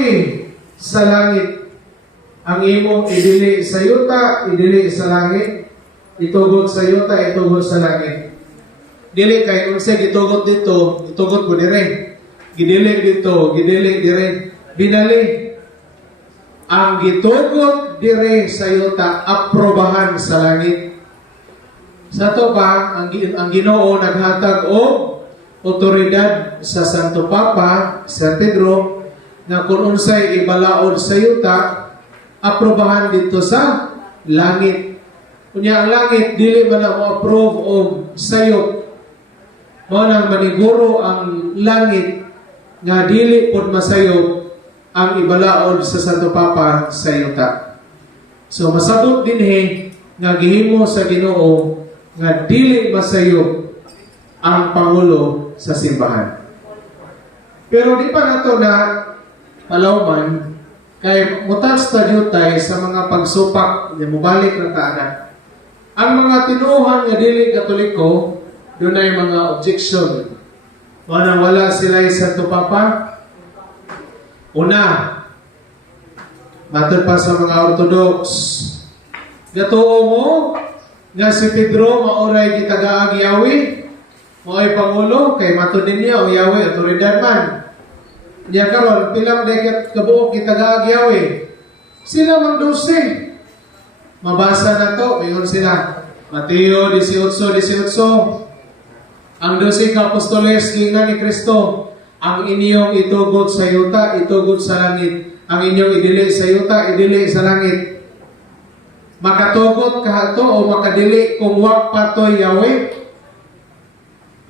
api sa langit. Ang imong idili sa yuta, idili sa langit. Itugod sa yuta, itugod sa langit. Dili kay unsa gitugot dito, itugot mo dire. Gidili dito, gidili dire. Binali. Ang gitugot dire sa yuta, aprobahan sa langit. Sa to ba, ang Ginoo naghatag og otoridad sa Santo Papa, San Pedro, na kung unsay ibalaod sa yuta, aprobahan dito sa langit. Kunya ang langit, dili man na mo-approve o sayop. Mao nang maniguro ang langit nga dili pod masayop ang ibalaod sa Santo Papa sa yuta. So masabot dinhi nga gihimo sa Ginoo nga dili masayop ang pangulo sa simbahan. Pero di pa nato na palawman kay mutas ta jutay sa mga pagsupak nga mobalik na taana. Ang mga tinuhan nga dili Katoliko, dunay mga objection. Wala sila sa Santo Papa. Una, matod pa sa mga Orthodox, gatuo mo nga si Pedro maoray gitagaag Yawi, maoy pangulo kay matod niya o Yawi otoridad man. Diya karon pilang dekat kabuok gitagaag Yawi. Sila mang 12. Mabasa na to, mayon sila. Mateo 18:18. Ang 12 ka apostoles gingan ni Kristo, ang inyong itugod sa yuta, itugod sa langit. Ang inyong idili sa yuta, idili sa langit. Makatugot ka to o makadili kung wak patoy Yahweh.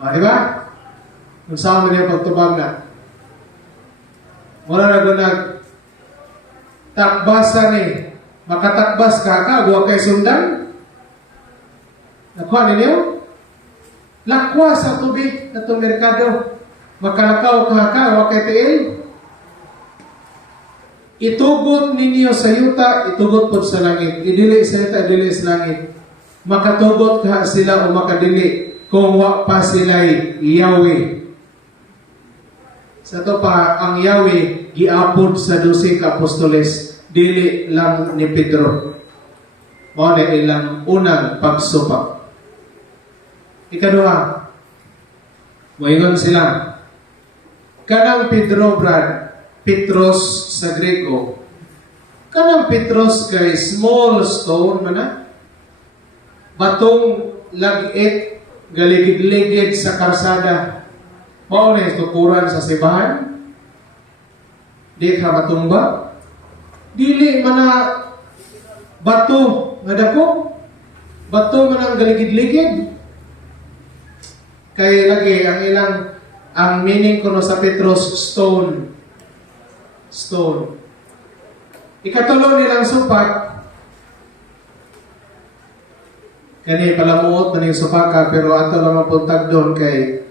Diba? Kung saan mo niya pagtubag na. Wala na gunag takbasan eh. Makatakbas ka, huwag kay sundan. Nakuha ninyo? Lakwa sa tubig na itong merkado. Makalakaw ka, huwag kay tiil. Itugot ninyo sa yuta, itugot po sa langit. Idili sa yuta, idili sa langit. Makatugot ka sila o makadili kung wak pa sila'y Yahweh. Sa to pa, ang Yahweh giapod sa 12 ka apostoles. Dili lang ni Pedro. Mao na ilang unang pagsupak. Ikaduha, moingon sila. Kanang Pedro, Brad, Petros sa Grego. Kanang Petros kay small stone man na. Batong lagit, galigid-ligid sa karsada. Mao na tukuran sa simbahan. Di ka matumba. Dili man na bato nga dako. Bato man ang galigid-ligid. Kay lagi ang meaning kuno sa Petros stone. Stone. Ikatulo nilang supat. Kani palamuot man yung supaka pero ato lang mapuntag doon kay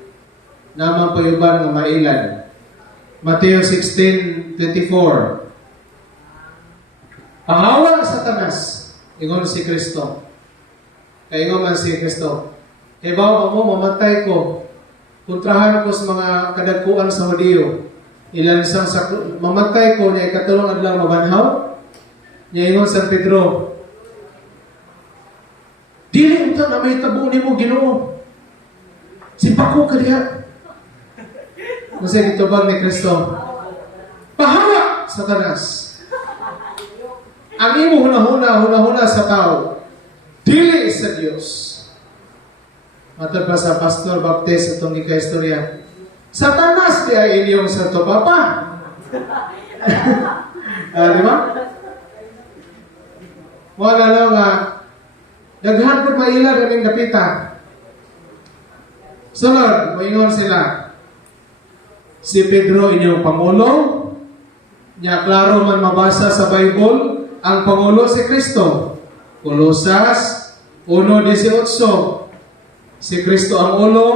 naman payuban nga mailan. Mateo 16:24. Pahawa Satanas, ingon si Kristo. Kaya ingon man si Kristo. Kaya bawa mo, mamatay ko. Kontrahan ko sa mga kadagkuan sa Hudiyo. Ilan isang mamatay ko niya ikatulong adlang mabanhaw. Niya ingon San Pedro. Dili ito na may tabo ni mo Ginoo. Sipako ka diya. Masaya dito bang ni Kristo? Pahawa Satanas. Ang imo hunahuna sa tao, dili sa Dios. Matod pa sa Pastor Baptist itong ika-istorya. Satanas di ay inyong Santo Papa. Di ba? Wala lang nga, daghan po maila rin napita. Sunod, moingon sila. Si Pedro inyong Pangulo, niya klaro man mabasa sa Bible, ang Pangulo si Kristo. Kolosas 1:18. Si Kristo ang ulo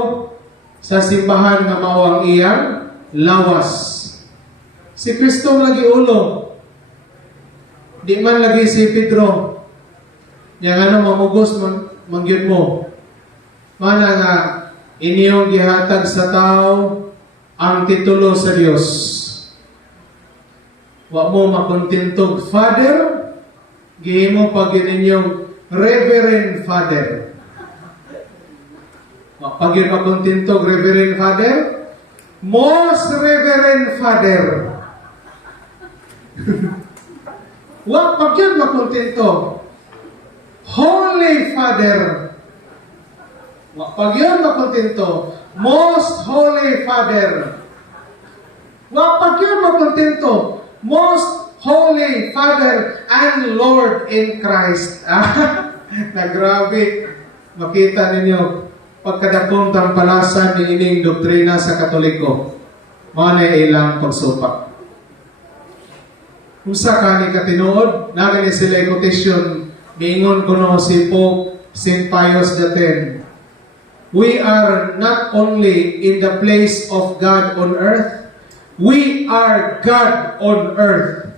sa simbahan nga mao ang iyang lawas. Si Kristo lagi ulo. Di man lagi si Pedro. Yang mamugos mangyud mo. Mana nga inyong gihatag sa tao ang titulo sa Dios. Wa mo makontentog Father, gihimo pag ninyong Reverend Father. Wa pag yun makontentog Reverend Father, Most Reverend Father. Wa pag yun makontento, Holy Father. Wa pag yun makontento, Most Holy Father. Wa pag yun makontento, Most Holy Father and Lord in Christ. Na grabe. Makita ninyo, pagkadakong tampalasan ni ining doktrina sa Katoliko, mga na ilang pagsupak. Kung sa kani katinuod, nagani sila quotation, miingon ko no si Pope St. Pius X. We are not only in the place of God on earth, we are God on earth.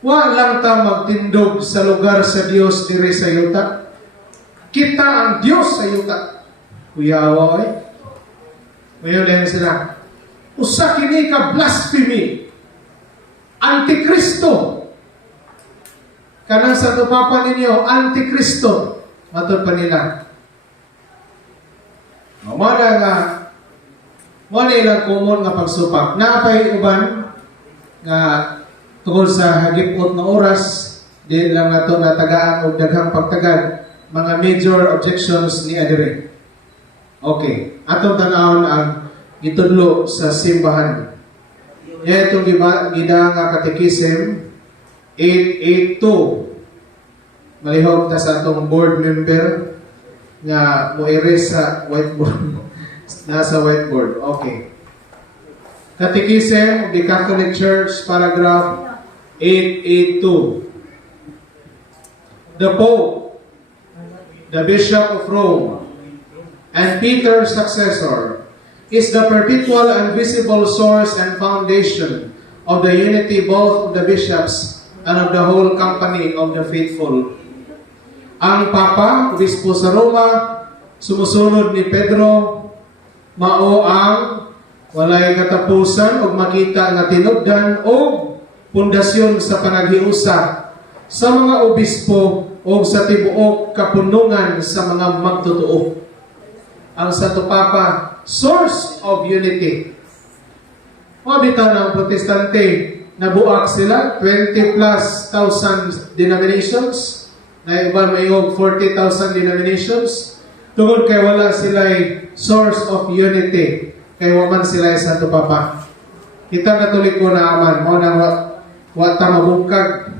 Wa lang ta magtindog sa lugar sa Dios diri sa yuta. Kita ang Dios sa yuta. Kuyawa eh. Mayon lang sila. Usa kini ka blasphemy. Antikristo. Kanang sa tupapa ninyo, Antikristo. Matod pa nila. Mada nga, wala ilang common nga pagsupak. Naapay uban nga tungkol sa hagipot na oras, di lang nato natagaan o daghang pagtagad, mga major objections ni Adire. Okay. Atong tanawon ang gitudlo sa simbahan. Yan itong gida nga katekism 882. Malihog na sa atong board member nga mo-erase sa whiteboard. Nasa whiteboard. Okay. Katekism of the Catholic Church, paragraph 882. The Pope, the Bishop of Rome, and Peter's successor, is the perpetual and visible source and foundation of the unity both of the bishops and of the whole company of the faithful. Ang Papa, Obispo sa Roma, sumusunod ni Pedro, mao ang walay katapusan o makita nga tinugdan o pundasyon sa panaghiusa sa mga obispo o sa tibuok kapunungan sa mga magtotoo. Ang Santo Papa, source of unity. Mabitan ng Protestante, nabuak sila, 20 plus thousand denominations, na iba mayroong 40,000 denominations, tungkol kay wala sila'y source of unity, kay waman sila'y Santo Papa. Kita Katoliko na aman, mo na wata mabungkag.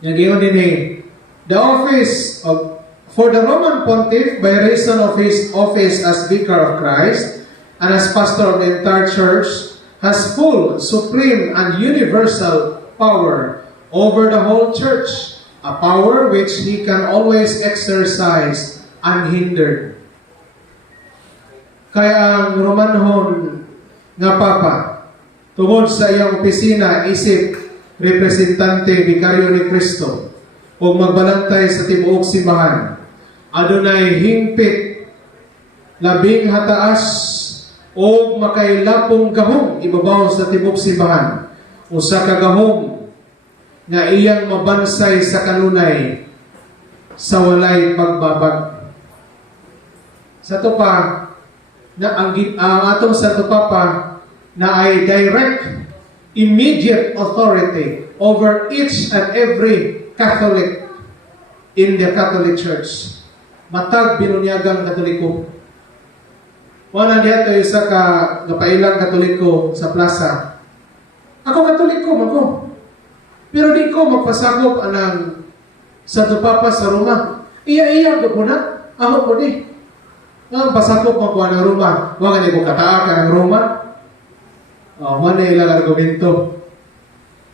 Yung din the office of for the Roman Pontiff, by reason of his office as Vicar of Christ and as pastor of the entire church, has full, supreme, and universal power over the whole church, a power which he can always exercise unhindered. Kaya ang Romanhon nga Papa, tungod sa iyang opisina, isip, representante, Vicario ni Cristo, o magbalantay sa tibuok simbahan, adunay hingpit, labing hataas, o makailapong gahom ibabaw sa tibuok simbahan, usa ka gahom nga iyang mabansay sa kanunay sa walay pagbabag. Sa to pa, na ang atong sa to Papa na ay direct, immediate authority over each and every Catholic in the Catholic Church. Matag binunyagang Katoliko. Wala diya ito isa ka napailang Katoliko sa plaza. Ako Katoliko, ako. Pero di ko magpasakop anang Santo Papa sa Roma. Iya ko na. Ako po di. Ang pasakop mo ko ng Roma. Huwag nga ko kataa ka ng Roma. Wala ilang argumento.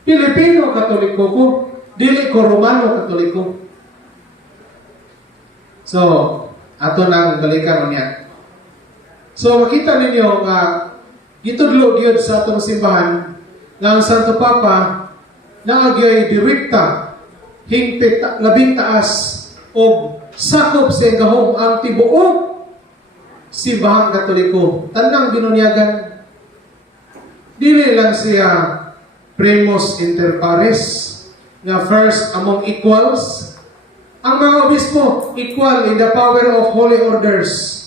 Pilipino Katoliko ko. Dili ko Romano Katoliko. So, ato nang balikan niya. So, makita ninyo nga gitudlo gyud sa atong simbahan nga ang Santo Papa naagay direkta hingpit labing taas o sakop sa gahom ang tibuok simbahan Katoliko. Tanang binunyagan, dili lang siya primus inter pares, nga first among equals. Ang mga obispo, equal in the power of holy orders.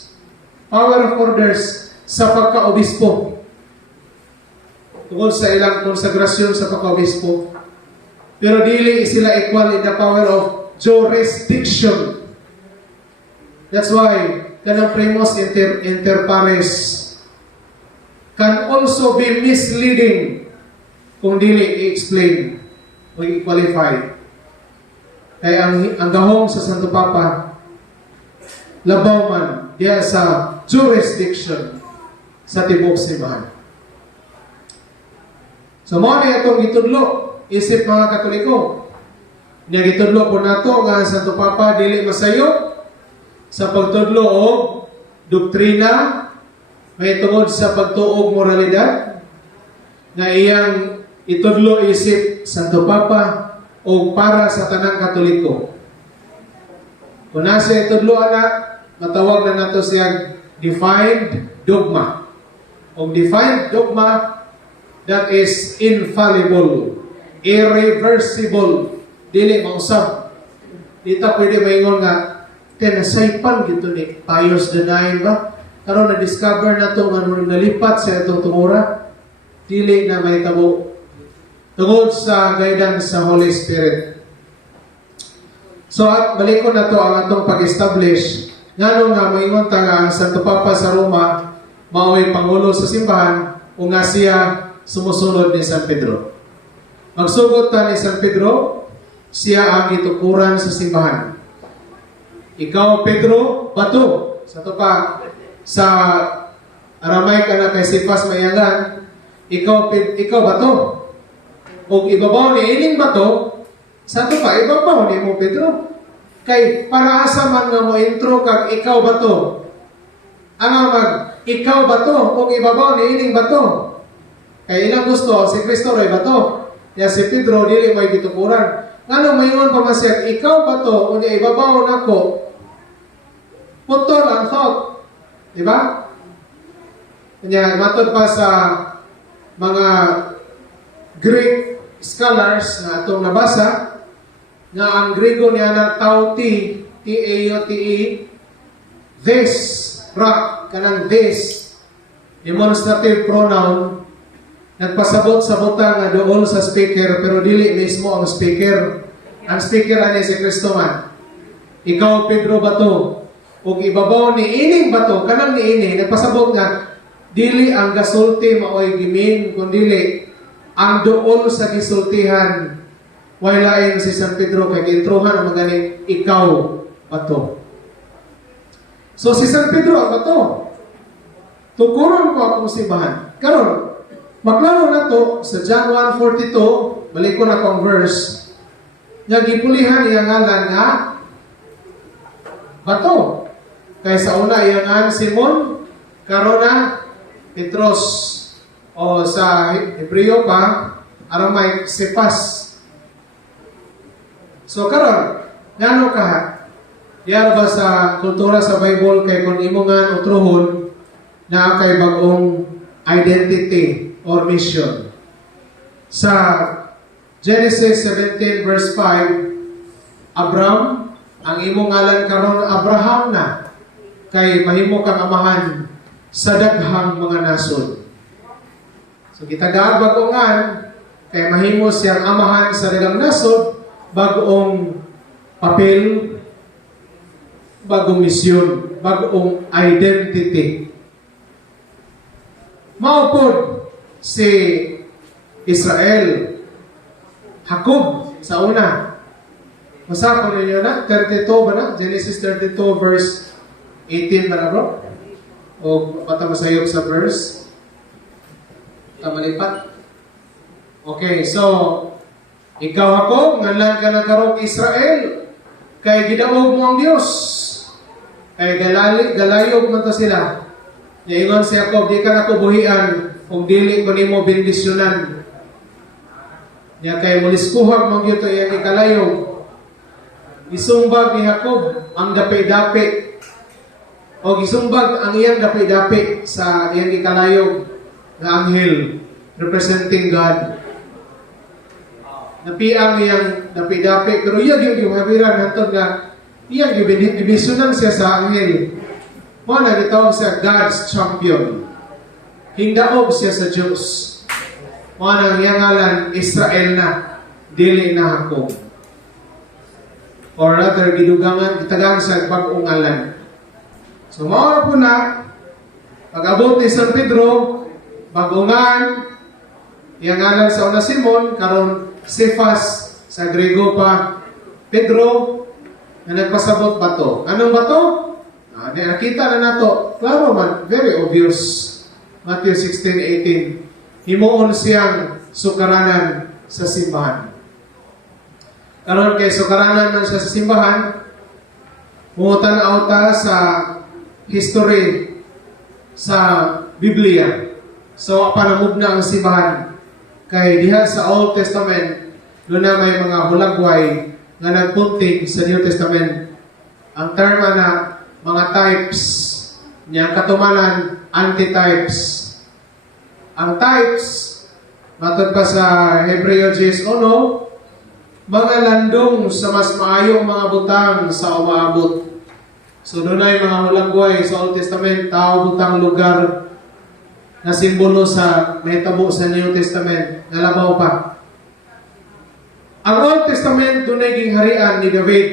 Power of orders sa pagka-obispo. Tungkol sa ilang konsagrasyon sa pagka-obispo. Pero dili sila equal in the power of jurisdiction. That's why, kanang primus inter pares can also be misleading kung dili i-explain o i-qualify. Kaya ang gahong sa Santo Papa, labaw man diya sa jurisdiction sa tibok simbahan. So, mo na itong gitudlo, isip mga Katoliko. Niya gitudlo po nato nga Santo Papa dili masayo sa pagtudlo o doktrina may tungod sa pagtuog moralidad nga iyang itudlo isip Santo Papa o para sa tanang Katoliko. Kung nasa itudlo anak, matawag na nato siya defined dogma. O defined dogma that is infallible, irreversible, dili mausab. Dito pwede maingon nga tenasaypan gito ni Pius IX ba? Karon na-discover na ito nga nung nalipat sa itong tumura, dili na may tabo tungod sa guidance sa Holy Spirit. So at balikon na ito ang atong pag-establish nga nung nga maingon ta nga ang Santo Papa sa Roma mao'y Pangulo sa simbahan o nga siya sumusunod ni San Pedro. Magsugot ta ni San Pedro, siya ang itukuran sa simbahan. Ikaw, Pedro, bato. Sa ito pa, sa Aramay ka na kay Sifas mayangan, ikaw bato. O ibabaw ni ining bato, sa ito pa, ibabaw ni mo, Pedro. Kay para asa man nga mo intro kag ikaw bato. Ang ikaw bato, o ibabaw ni ining bato. Kay ilang gusto, si Cristo ray bato. Kaya si Pedro, dili may gitukuran. Ano mayon pa masiyat, ikaw bato, o ibabaw nako. Putol ang thought. Diba? Kanya, matod pa sa mga Greek scholars na itong nabasa, na ang Grego niya na tauti, T-A-U-T-E, this, rock, kanang this, demonstrative pronoun, nagpasabot sa butang nga doon sa speaker, pero dili mismo ang speaker. Ang speaker ani si Kristo man. Ikaw, Pedro, bato. O ibabaw ni ining bato, kanang ni ini, nagpasabot nga, dili ang gasulti maoy gimin, kundili ang doon sa gisultihan. Walain si San Pedro kay gintruhan ang magaling, ikaw, bato. So si San Pedro ang bato. Tukuron ko akong simbahan. Karon, maklaro na to sa John 1:42, balik ko na kong verse, nga gipulihan iyang ngalan nga bato. Kaya sa una iyangan Simon, karona Petros, o sa Hebreo pa, Aramaic, Cephas. So karon, ngano ka? Diyan ba sa kultura sa Bible kay kung imo nga utrohon na kay bagong identity or mission. Sa Genesis 17 verse 5, Abram, ang imong ngalan karon Abraham na, kay mahimo kang amahan sa daghang mga nasod. So gitagaad bagongan kay mahimo siyang amahan sa daghang nasod, bagong papel, bagong misyon, bagong identity. Maupod si Israel, Jacob sa una. Masapon ninyo na 32 ba na? Genesis 32 verse 18 ba na, bro? O patamasayog sa verse? Tamalipat? Okay, so ikaw ako, ngalan ka na karong Israel, kay gidaog mo ang Diyos. Kay galayog man to sila. Ingon si Jacob, di ka na kubuhian kung dili ko nimo bendisyonan. Niya kay muliskuhag mong yun to iyang ikalayog. Isumbag ni Jacob ang dapi-dapi. O gisumbag ang iyang dapi-dapi sa iyang ikalayog na anghel representing God. napiang iyang napidapi, pero iyang yung habiran hantod nga, iyang gibisunan siya sa anghel. Mo na gitawag siya God's champion. Hingdaog siya sa Diyos. Mo na iyang ngalan, Israel na, dili na ako. Or rather, gidugangan, gitagang sa bagong ngalan. So, maura po na, pag-abot ni San Pedro, bagungan, iyang ngalan sa una Simon, karon Cephas, sa Grego pa, Pedro, na nagpasabot bato. Anong bato? Nakita na nato. Klaro man, very obvious. Matthew 16:18. Himuon siyang sukaranan sa simbahan. Karon kay sukaranan man siya sa simbahan, mutan ta sa history sa Biblia. So, panamog na ang simbahan. Kay diha sa Old Testament, doon na may mga hulagway nga nagpunting sa New Testament. Ang term na mga types, niya katumanan, antitypes. Ang types, matod pa sa Hebreo 10:1, mga landong sa mas maayong mga butang sa umaabot. So doon ay mga hulagway sa Old Testament, tao butang lugar na simbolo sa mahitabo sa New Testament, nalabaw pa. Ang Old Testament, doon ay gingharian ni David.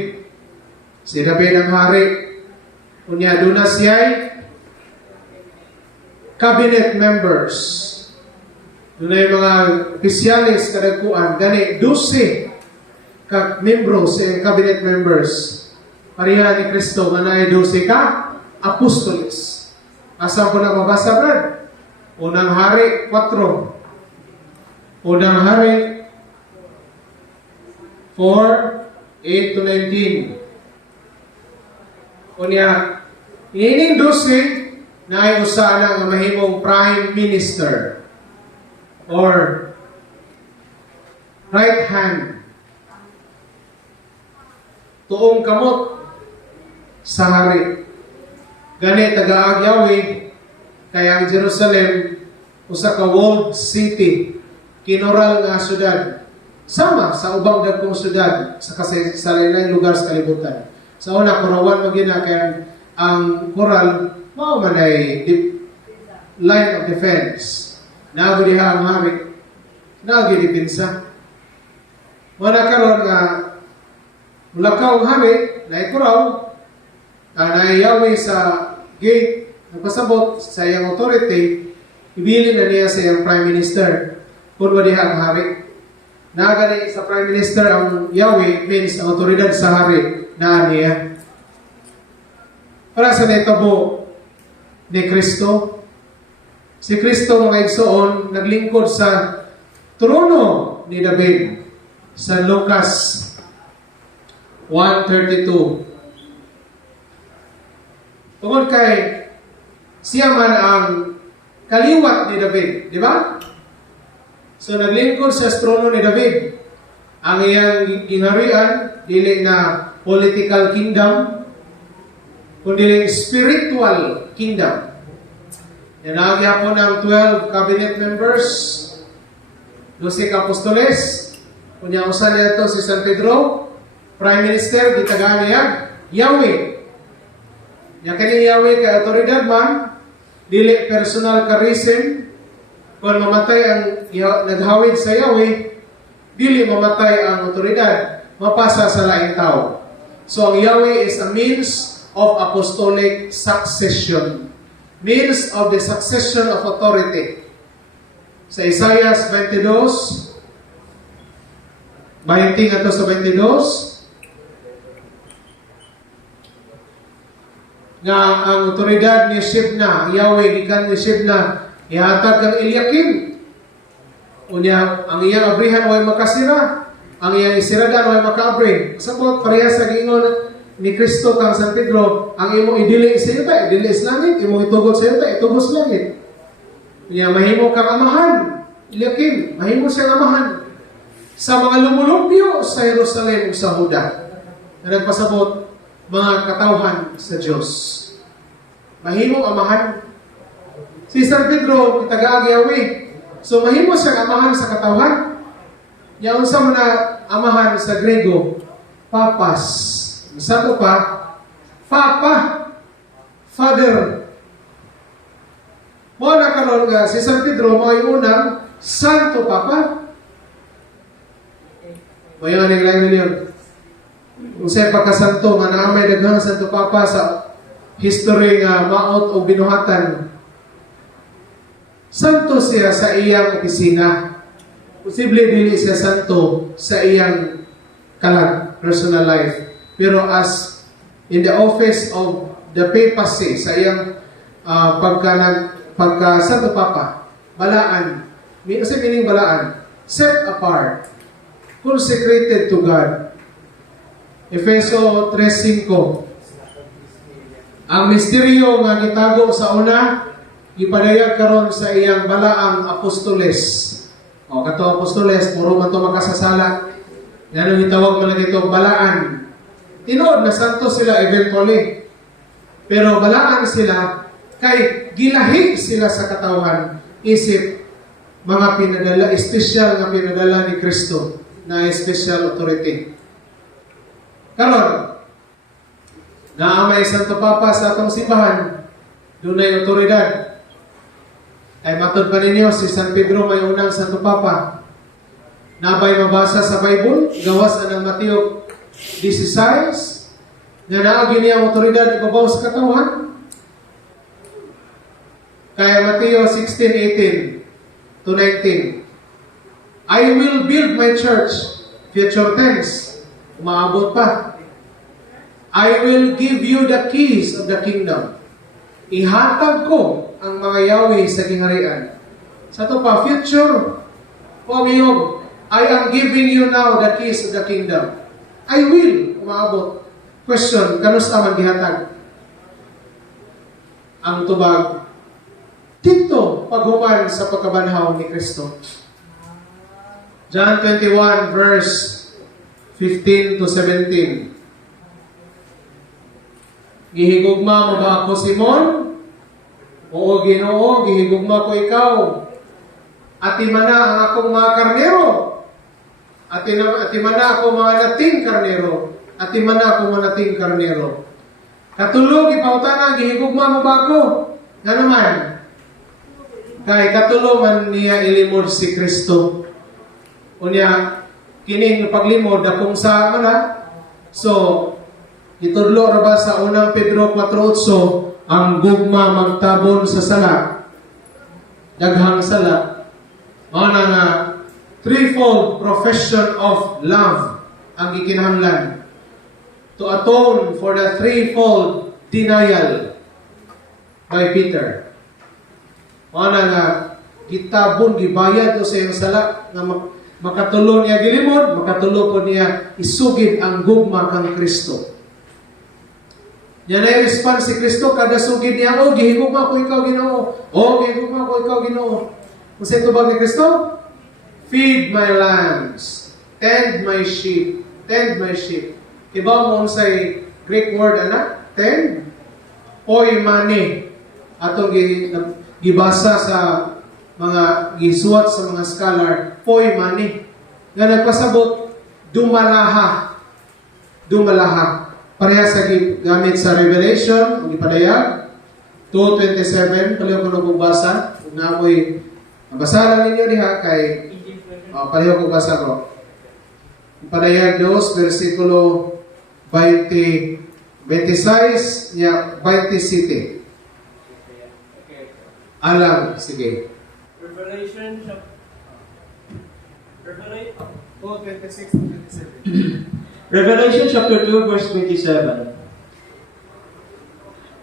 Si David ang hari. Unya, doon na siya'y cabinet members. Doon ay mga opisyalis kadagkuan. Gani, 12 membro sa cabinet members. Pareha ni Kristo, nga na ay 12 ka apostolis. Asa po na mabasa, Brad? Unang hari, 4. Unang hari, 4:8-19. Unya, ining 12 na ay usa na nga mahimong prime minister or right hand. Tuong kamot sa hari. Gani taga Yahweh, kaya ang Jerusalem usa ka walled city, kinoral nga syudad. Sama sa ubang dagkong syudad sa kasaysayan lugar sa kalibutan. Sa una, Kurawan magina kaya ang Koral, mao man ay line of defense. Nagudi ha ang hari. Nagidipinsa. Wala karon nga mulakaw ang hari, na Kuraw, na Yahweh sa gate, nagpasabot sa iyang authority, ibilin na niya sa iyang prime minister. Kung wadiha ang hari. Nagani sa prime minister ang Yahweh means ang otoridad sa hari na niya. Para sa netabo ni Kristo, si Kristo mga igsoon naglingkod sa trono ni David sa Lucas 1:32. Tungkol kay siya man ang kaliwat ni David, di ba? So naglingkod sa trono ni David. Ang iyang gingharian dili na political kingdom, kundi spiritual kingdom. Yan ang po ng 12 cabinet members, 12 apostoles, kunya usa na ito si San Pedro, Prime Minister, gitagaan niya, Yahweh. Yan kani Yahweh kay autoridad man, dili personal charism, kung mamatay ang naghawid sa Yahweh, dili mamatay ang autoridad, mapasa sa laing tao. So ang Yahweh is a means of apostolic succession. Means of the succession of authority. Sa Isaiah 22, 20 ato sa 22, nga ang otoridad ni Shebna, Yahweh gikan ni Shebna, ihatag kang Eliakim. Unya, ang iyang abrihan way makasira, ang iyang isiradan way makaabri. Sabot pareha sa giingon ni Kristo kang San Pedro, ang imong idili sa yuta, idili sa langit, imong itugod sa yuta, itugod sa langit. Unya, mahimo kang amahan, Eliakim, mahimo siyang amahan sa mga lumulumpyo sa Jerusalem ug sa Huda. Na nagpasabot, mga katawhan sa Diyos. Mahimong amahan. Si San Pedro, taga Yahweh. So, mahimo siyang amahan sa katawhan. Yaon sa mga amahan sa Grego, papas. Sa to pa, papa, father. Mo na karon nga si San Pedro mo ay unang Santo Papa. Mayon ang lang yun. Kung sa'yo pagkasanto, nga naamay daghang Santo Papa sa history nga maot o binuhatan. Santo siya sa iyang opisina. Posible dili siya santo sa iyang kalag, personal life. Pero as in the office of the papacy, sa iyang pagka Santo Papa, balaan, kasi meaning balaan, set apart, consecrated to God. Efeso 3:5. Ang misteryo nga gitago sa una, ipadayag karon sa iyang balaang apostoles. O kato apostoles, puro man to makasasala. Yan gitawag man dito balaan. Tinuod na santo sila eventually. Pero balaan sila kay gilahi sila sa katawan, isip, mga pinadala, espesyal nga pinadala ni Kristo na special authority. Karon, naamay Santo Papa sa atong simbahan, dunay otoridad. Ay matod pa ninyo, si San Pedro may unang Santo Papa. Nabay mabasa sa Bible, gawas ng Mateo 16, na naagi niya ang otoridad ibabaw sa katawan. Kaya Mateo 16:18 to 19. I will build my church. Future tense. Umaabot pa. I will give you the keys of the kingdom. Ihatag ko ang mga yawi sa kingharian. Sa to pa, future. Pumiyog. I am giving you now the keys of the kingdom. I will. Umaabot. Question, kanusta man gihatag? Ang tubag, dito, paghuman sa pagkabanhaw ni Kristo. John 21, verse 15 to 17. Gihigugma mo ba ako, Simon? Oo, Ginoo, gihigugma ko ikaw. Atimana ang akong mga karnero. Atimana ako mga nating karnero. Atimana ako mga nating karnero. Katulog, ipautana, gihigugma mo ba ako? Nga naman, kay katulungan niya ilimod si Kristo. Unya, kining paglimod akong sa mana. So, itudlo ra ba sa unang Pedro 4:8, ang gugma magtabon sa sala. Daghang sala. Mana nga threefold profession of love ang gikinahanglan to atone for the threefold denial by Peter. Mana nga gitabon gibayad o sa iyang sala nga makatulong niya gilimod, makatulong ko niya isugid ang gugma kang Kristo. Yan ay response si Kristo kada sugid niya, oh gihigugma ko ikaw Ginoo. Oh gihigugma ko ikaw Ginoo. Kung sa tubag ni Kristo, feed my lambs, tend my sheep, tend my sheep. Iba mo say Greek word ana, tend, poimane. Atong gibasa sa mga gisuwat sa mga scholar, poimane. Nga nagpasabot, dumalaha. Dumalaha. Pareha sa gamit sa Revelation, ang ipadayag, 2:27, paliho ko na kong basa. Kung na ako'y nabasa lang ninyo diha kay paliho kong basa ko. Ipadayag 2, versikulo 26, 27. Alam, sige. Revelation 2:26-27. Revelation chapter 2 verse 27.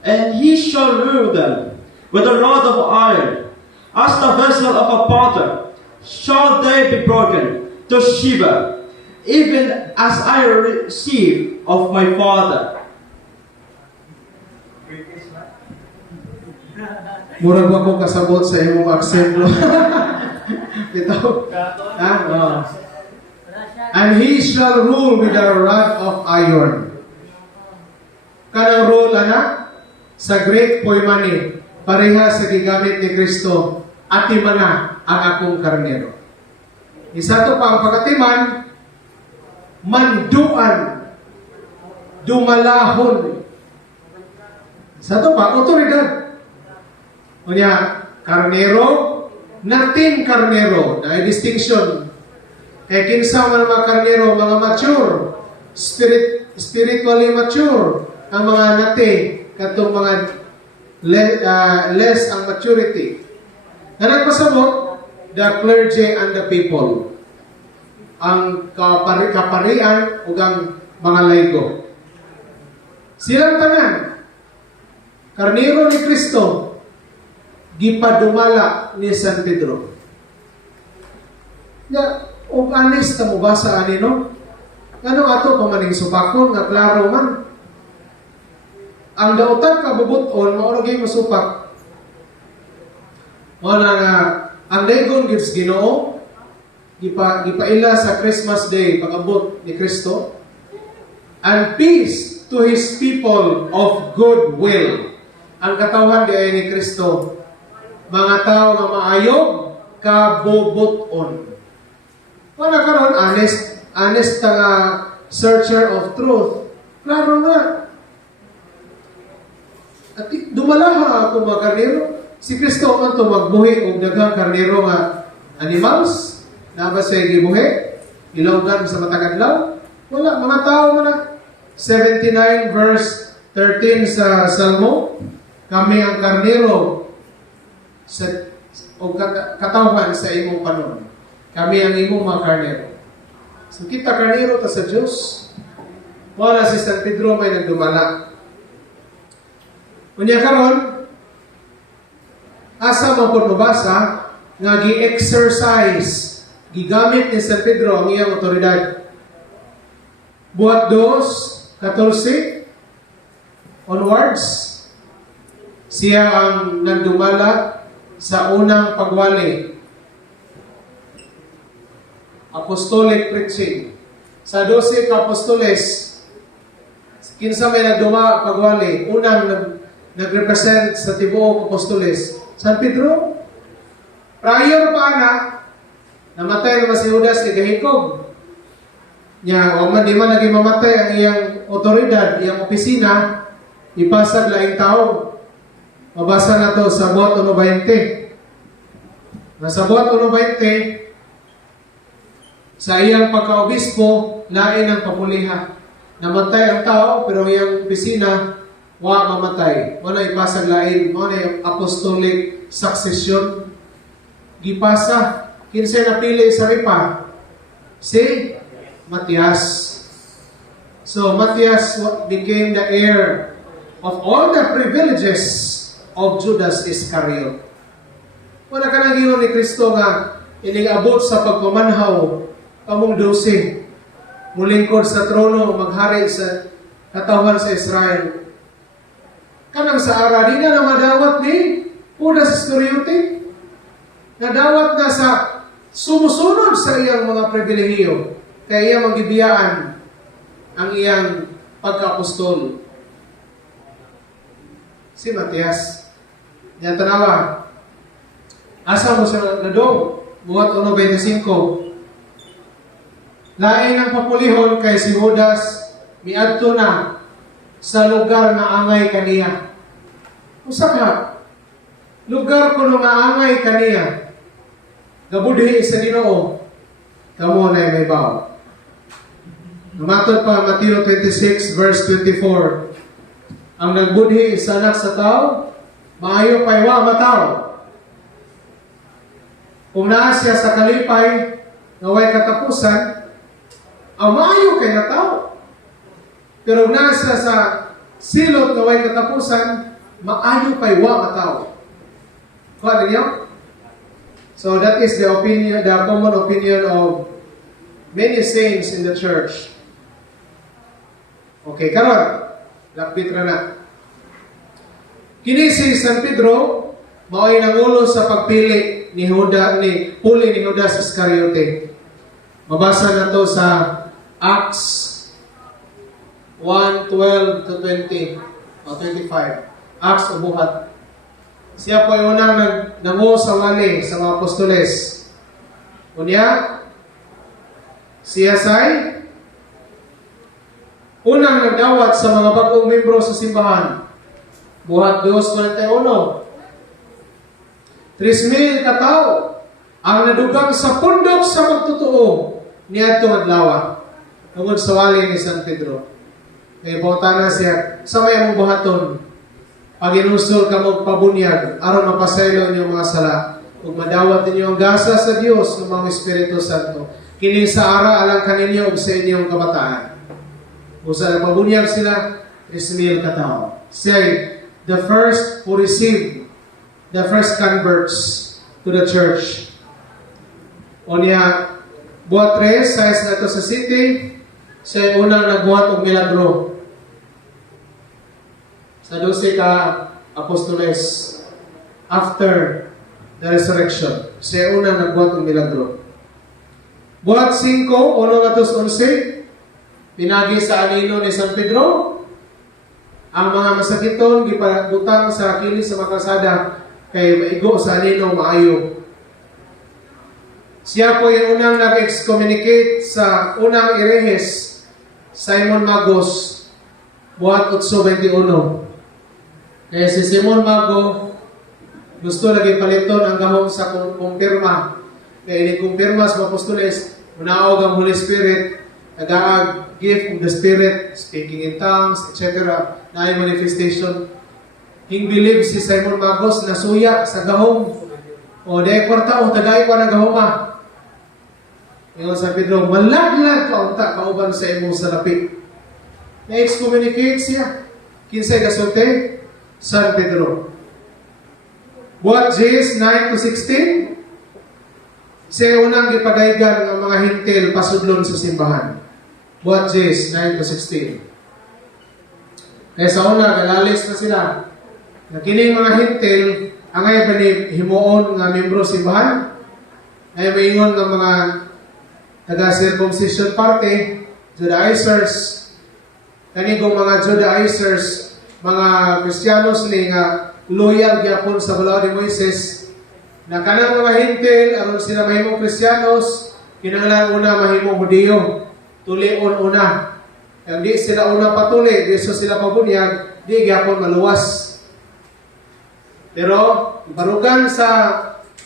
And he shall rule them with a rod of iron, as the vessel of a potter shall they be broken to shiver, even as I receive of my Father. Murag ako kasabot sa imong accent, no? Ito. Ha? Oh. And he shall rule with a rod of iron. Kanang rule, ana? Sa Greek, poimane. Pareha sa gigamit ni Kristo, ati mana ang akong karnero. Isa to pa ang pagkatiman, manduan, dumalahon. Isa to pa, otoridad. Kunya, karnero, natin karnero, na distinction. Kaya kinsa mga karnero, mga mature, spiritually mature, ang mga nate, katong mga less ang maturity. Na nagpasabot, the clergy and the people. Ang kaparian o ang mga laygo. Silang tanan, karnero ni Kristo, gipadumala ni San Pedro. Ya, o anis ta mo basa ani no? Ano ato pamaning supakon nga klaro man. Ang dautan ka bubuton mao ra gyud masupak. Wala nga ang daygon gives Ginoo gipaila sa Christmas Day pag-abot ni Kristo. And peace to His people of good will. Ang katawan di ay ni Kristo, mga tao nga maayog kabubuton. Wala karon honest nga searcher of truth. Klaro nga. At dumalaha ako mga karnero. Si Kristo man to magbuhi og daghang karnero nga animals na ba siya gibuhi? Ilawgan sa matag adlaw? Wala, mga tao mo na. 79 verse 13 sa Salmo, kami ang karnero sa o katawan sa imong panon. Kami ang imong mga karnero. So kita karnero ta sa Diyos. Wala si San Pedro may nagdumala. Unya karon, asa mo po mabasa nga gi-exercise, gigamit ni San Pedro ang iyang otoridad. Buhat 2:14 onwards, siya ang nagdumala sa unang pagwali. Apostolic preaching. Sa 12 ka apostoles, kinsa may nagduma pagwali, unang nagrepresent sa tibuok apostoles, San Pedro. Prior pa na, namatay naman si Judas ni Gahikog. Nya, o man di man naging mamatay ang iyang otoridad, iyang opisina, ipasag laing tao. Mabasa na to sa Buhat 1:20. Nasa Buhat 1:20, sa iyang pagkaobispo, lain ang pamuliha. Namatay ang tao, pero iyang opisina, wa mamatay. Wala ipasag lain. Wala yung apostolic succession. Gipasa. Kinsay napili sa ripa? Si Matias. So, Matias became the heir of all the privileges of Judas Iscariot. Wala ka nang ni Kristo nga ining-abot sa pagpamanhaw kamong 12. Mulingkod sa trono, maghari sa katawan sa Israel. Kanang sa ara, di na madawat ni Judas Iscariote. Nadawat na sa sumusunod sa iyang mga pribilehiyo. Kaya iya magibiyaan ang iyang pagka-apostol. Si Matias. Yan tanawa. Asa mo sa nadong? Buhat 1:25. Lain ang papulihon kay si Judas miadto na sa lugar na angay kaniya. Usa ka? Lugar kuno nga angay kaniya. Gabudhi sa Ginoo. Kamo na may baw. Namatod pa Mateo 26 verse 24. Ang nagbudhi sa anak sa tao, maayo pay wa mataw. Kung naa siya sa kalipay, naway katapusan, ang maayo kay na tao. Pero nasa sa silot naway katapusan, maayo pay wa mataw. Kuha ninyo? So that is the opinion, the common opinion of many saints in the church. Okay, karon, lakbit ra na. Kini si San Pedro, mao'y nangulo sa pagpili ni Judas Iscariote. Mabasa na to sa Acts 1:12 to 20 o 25. Acts o Buhat. Siya po ay unang nangu sa wali sa mga apostoles. Unya, Siya say unang nagdawat sa mga bagong membro sa simbahan. Buhat 2:41. 3,000 katao ang nadugang sa pundok sa magtotoo niadtong adlaw tungod sa wali ni San Pedro. Kay bautana siya, sa may among buhaton, pag inusol ka mong pabunyag, aron mapasaylo niyo mga sala, kung madawat ninyo ang gasa sa Dios ng mga Espiritu Santo, kini sa ara alang kaninyo ug sa inyong kabataan. Kung sa pabunyag sila, 3,000 katao. Say, the first who received, the first converts to the church. O niya, buhat 3, size na ito sa city, siya unang nagbuhat og milagro. Sa 12 ka apostoles, after the resurrection, siya unang nagbuhat og milagro. Buhat 5, 1-11, pinagi sa anino ni San Pedro, ang mga masakiton gipabutang sa kilis sa makasada kay maigo sa anino maayo. Siya po yung unang nag-excommunicate sa unang irehes, Simon Magos, buhat 8:21. Kaya si Simon Mago gusto lagi paliton ang gahom sa kumpirma. Kaya ini-kumpirma sa apostoles, munaog ang Holy Spirit, nag-aag gift of the Spirit, speaking in tongues, etc. na ay manifestation. Hing believe si Simon Magos na suya sa gahom. O dahil kwarta o tagay pa ng gahoma. Ngayon sa Pedro, malaglag ka unta kauban sa imong salapi. Na-excommunicate siya. Kinsay kasulti? San Pedro. Buhat Gs 9-16, siya unang gipadaygan ng mga hintil pasudlon sa simbahan. Buhat Gs 9-16. Kaya sa una, galalis na sila. Na kining mga hintil, angay ba ni himuon nga membro simbahan? Ay maingon ng mga taga-circumcision party, Judaizers, kanigong mga Judaizers, mga Kristiyanos ni nga loyal gyapon sa balaod ni Moises, na kanang mga hintil, aron sila mahimong Kristiyanos, kinahanglan una mahimong Hudiyo, tulion una. Kaya di sila una patuli, di sila pabunyag, di gyapon maluwas. Pero, barugan sa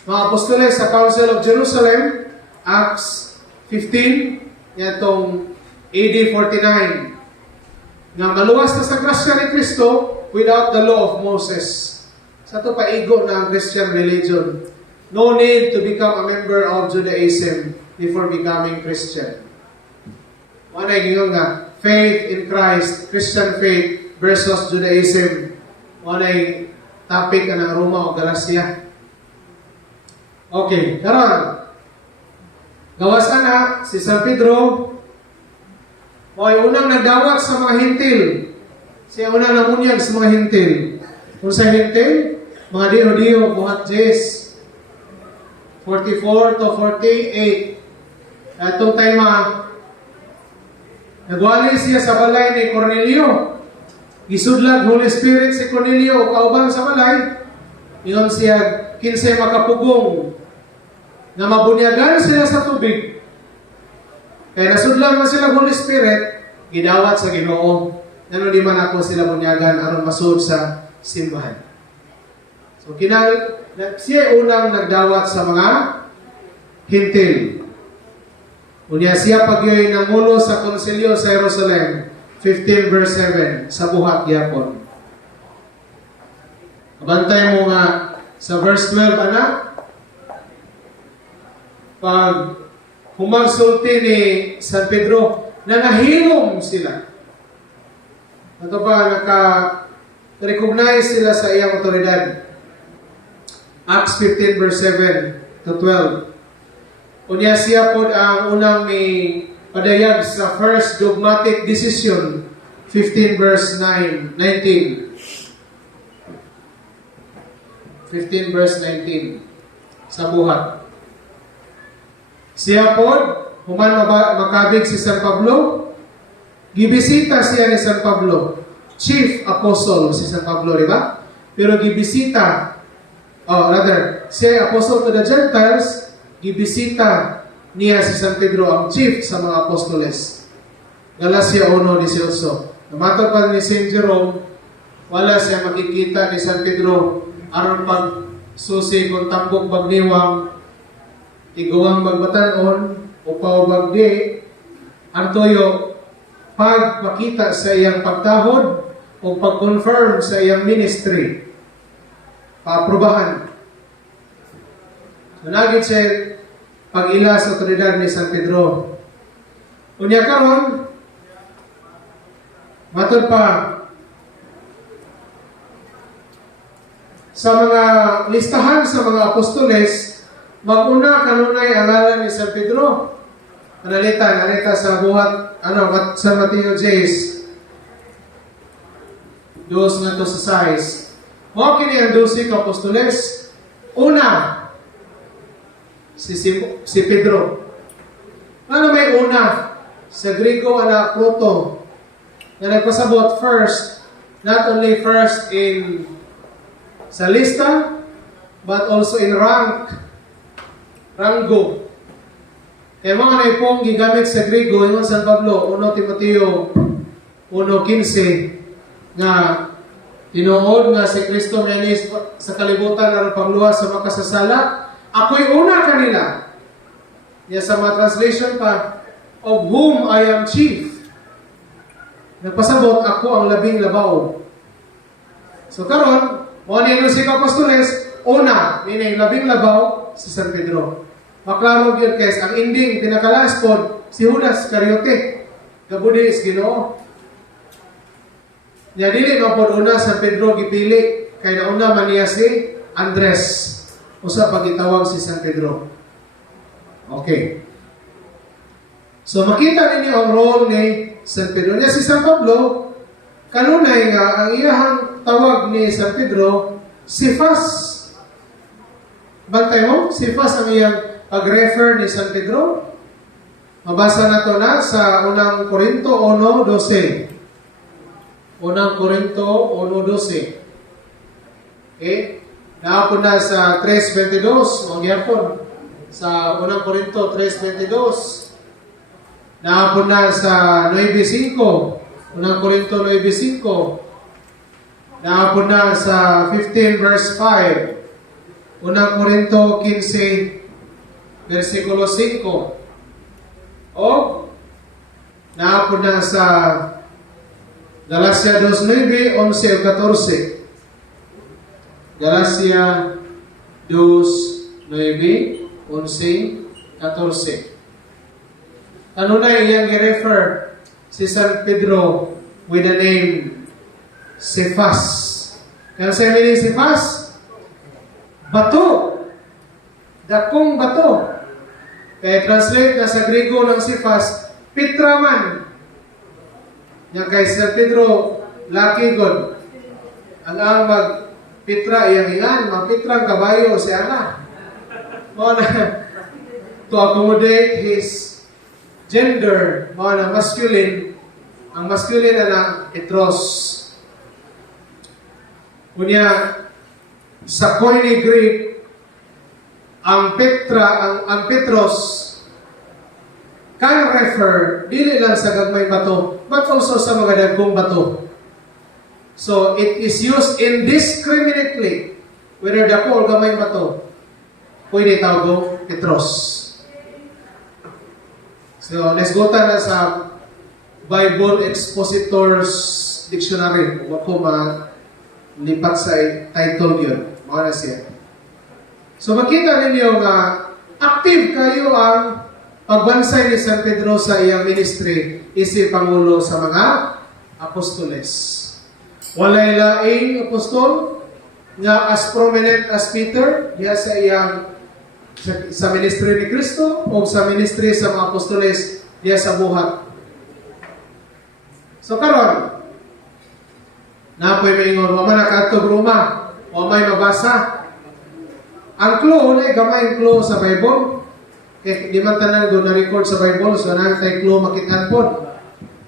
mga apostoles sa Council of Jerusalem, Acts 15, yatong AD 49, nga maluwas na sa grasya ni Kristo without the law of Moses. Sa ito paigo na ang Christian religion. No need to become a member of Judaism before becoming Christian. Ano yung nga, faith in Christ, Christian faith versus Judaism. Ano yung topic ka ng Roma o Galacia. Okay, karon. Gawasan na si San Pedro o ay unang nagdawat sa mga hintil. Siya unang namunyag sa mga hintil. Kung sa hintil, mga diyo-diyo, buhat Gs 44-48. Itong time, nagwali siya sa balay ni Cornelio. Isudlag Holy Spirit si Cornelio, kauban sa balay. Ingon siya, kinsay makapugong na mabunyagan sila sa tubig. Kaya nasudlang na sila Holy Spirit, gidawat sa Ginoo. Nano di man ako sila bunyagan aron masud sa simbahan. So siya unang nagdawat sa mga hintil. Unya siya pagyoy nangulo sa konsilyo sa Jerusalem, 15 verse 7, sa buhat gyapon. Abantay mo nga sa verse 12, anak, pag humagsulti ni San Pedro, nangahilom sila. Ito pa, naka-recognize sila sa iyang otoridad. Acts 15 verse 7-12. Unya siya po ang unang may padayag sa first dogmatic decision, 15 verse 19. 15 verse 19 sa buhat. Siya po, human makabig si San Pablo, gibisita siya ni San Pablo, chief apostle si San Pablo, di ba? Pero gibisita, siya apostle to the Gentiles, gibisita niya si San Pedro ang chief sa mga apostoles. Galacia 1:18. Namatod pa ni Saint Jerome, wala siya makikita ni San Pedro aron pag susi kung tambok bagniwang iguang magbatanon o paubagdi ang toyo pagpakita sa iyang pagtahod o pag-confirm sa iyang ministry. Paaprubahan. Nagit siya pag-ila sa otoridad ni San Pedro. Unya karon, matod pa, sa mga listahan sa mga apostoles, mag-una kanunay ang ngalan ni San Pedro. Nalita sa buhat, San Mateo J.S. 2 nga to sa 6. Mga kini ang 12 ka apostoles. Una, si Pedro. Ano may una? Sa Griego, Proto. Na nagpasabot first, not only first in sa lista, but also in rango. Kaya mga naipong gigamit sa Griego, yung San Pablo, 1 Timoteo 1:15, nga tinuod nga si Kristo menis sa kalibutan aron pangluwas sa makasasala, ako'y una kanila. Yan sa mga translation pa, of whom I am chief. Nagpasabot, ako ang labing labaw. So karon, mga ninyo si Apostoles, una, meaning labing labaw si San Pedro. Maklaro yun, guys, ang ending, pinakalaspod, si Judas Iscariote. Gabudi is Ginoo. Nya dili no pod una San Pedro gipili, kay nauna man niya si Andres. Usa pagitawag si San Pedro. Okay. So makita ninyo ang role ni San Pedro. Niya si San Pablo, kanunay nga ang iyahang tawag ni San Pedro, Cephas. Bantay mo? Cephas ang iyang pag-refer ni San Pedro. Mabasa na to na sa unang Korinto 1:12. Unang Korinto 1:12. Okay? Naapon na sa 3:22. Ang yapon. Sa unang Korinto 3:22. Naapon na sa 9:5. Unang Korinto 9:5. Naapon na sa 15 verse 5. Unang Korinto 15 versikulo 5. O naapon na sa Galacia 2:9, 11 o 14. Galacia 2:9, 11, 14. Ano na iyang i-refer si San Pedro with the name Cephas. Kaya sa meaning Cephas, bato. Dakong bato. Kaya translate na sa Griego ng Cephas, Petraman. Yang kay San Pedro, laki god. Ang mag Petra iyang ingan, mag-Petra ang kabayo si Ana. To accommodate his gender, mga masculine, ang masculine na Petros. Kunya, sa Koine Greek, ang Petra, ang Petros, can refer, dili lang sa gagmay bato, but also sa mga dagkong bato. So, it is used indiscriminately, whether dako o gamay bato, pwede tawag Petros. So, let's go na sa Bible Expositors Dictionary. Huwag ko lipat sa title yun. Mga na siya. So, makita ninyo nga active kayo ang pagbansay ni San Pedro sa iyang ministry, isip Pangulo sa mga apostoles. Walay laing apostol nga as prominent as Peter diya sa iyang sa ministry ni Kristo o sa ministry sa mga apostoles diya sa buhat. So karon napoy maingon wa man nakadtog Roma, wa may mabasa. Ang clue na gamay clue sa Bible. Kaya di man tanan go na record sa Bible, so nang tay clue makitaan po.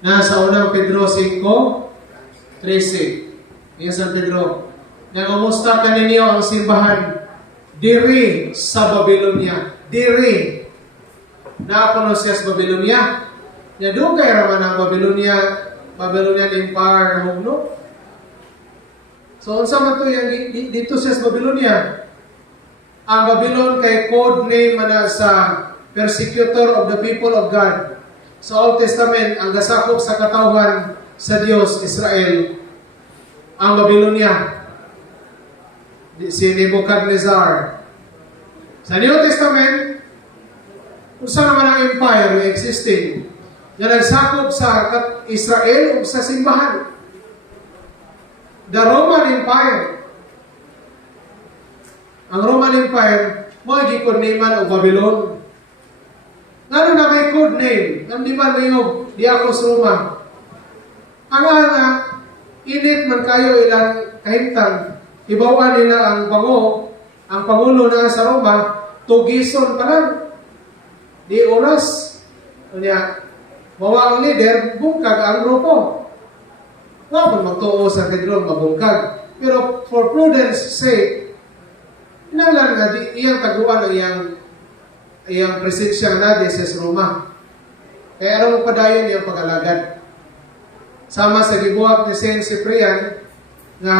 Nasa unang Pedro 5:13. Yan San Pedro. Nangumusta ka ninyo ang simbahan diri sa Babylonia. Diri. Naapuno siya sa Babylonia. Nya doon kay raman ang Babylonian Empire na hugno. So unsa man to yang dito siya sa Babylonia. Ang Babylon kay code name man sa persecutor of the people of God. Sa Old Testament, ang gasakop sa katawhan sa Dios, Israel, ang Babylonia, si Nebuchadnezzar. Sa New Testament, kung saan naman ang empire na existing, na nagsakop sa Israel o sa simbahan. The Roman Empire. Ang Roman Empire, mga gikod naman o Babylon. Nga na may code name, ang di man mayong Diakos Roma. Ang nga, init man kayo ilang kahintang, ibawan nila ang Pangulo na sa Roma, tugison pa lang. Di oras. Kanya, mawa ang leader, bungkag ang grupo. Nga po magtuo sa Pedro, mabungkag. Pero for prudence sake, inalan nga, iyang taguan ang iyang presensya na sa Roma. Kaya alam mo padayon iyang pag-alagad. Sama sa gibuhat ni Saint Cyprian, na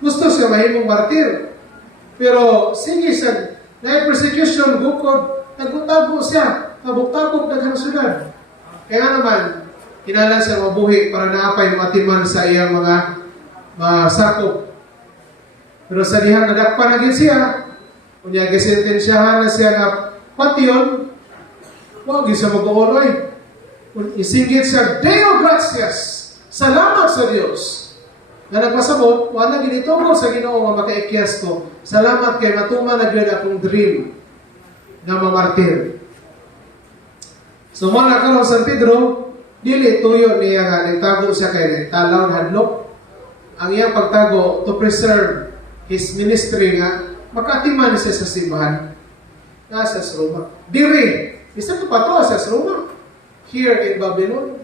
gusto siya mahimong martir. Pero sige siya, na persecution, bukod, nagutago siya, tabok-tabok daghang syudad. Kaya naman, kinalan siya mabuhi para naapay matiman sa iyang mga sakop. Pero sa dihang nadakpan na gid siya, kunya gisentensyahan na siya nga pation, wag siya mag-uoloy. Isinggit siya, Deo gratias, salamat sa Dios. Na nagpasabot, wala ginitugo sa Ginoo nga makaikyas ko. Salamat kay matuman na gyud akong dream na mamartir. So mo na karon San Pedro, dili tuyo niya nga nagtago siya kay talaw hadlok. Ang iyang pagtago to preserve his ministry nga makatiman siya sa simbahan. Nasa Roma. Diri, isa to pa to sa Roma. Here in Babylon.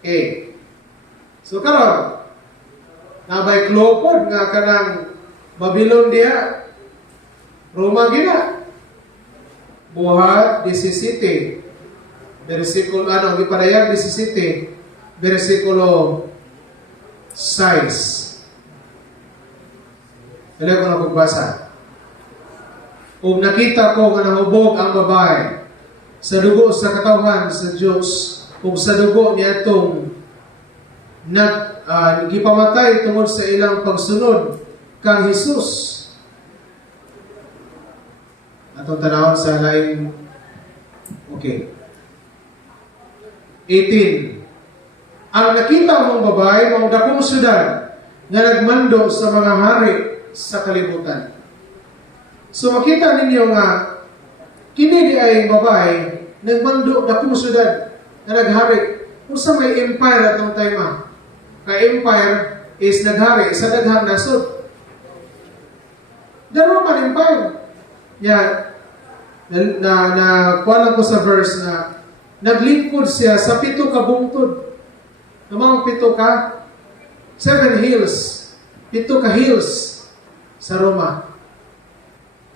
Okay. So karon, nabay klopod nga kanang Babylon diya. Roma gina. Buhat 17. Versikulo gipadayag 17. Versikulo 6. Dali ko na pagbasa. Kung nakita ko nga nahubog ang babae sa dugo sa katawhan sa Diyos, kung sa dugo niya itong gipamatay tungod sa ilang pagsunod kang Jesus. Atong tanawon sa laing okay. 18. Ang nakita mong babae, mong dakong syudad na nagmando sa mga hari sa kalibutan. So makita ninyo nga kini di ay babae nagmando dakong syudad na naghari. Kung sa may empire atong time ka-empire is naghari sa daghang nasod. The Roman Empire. Yan. Kuha lang ko sa verse na naglingkod siya sa 7 ka bungtod. Namang 7 ka? 7 hills. 7 ka hills sa Roma.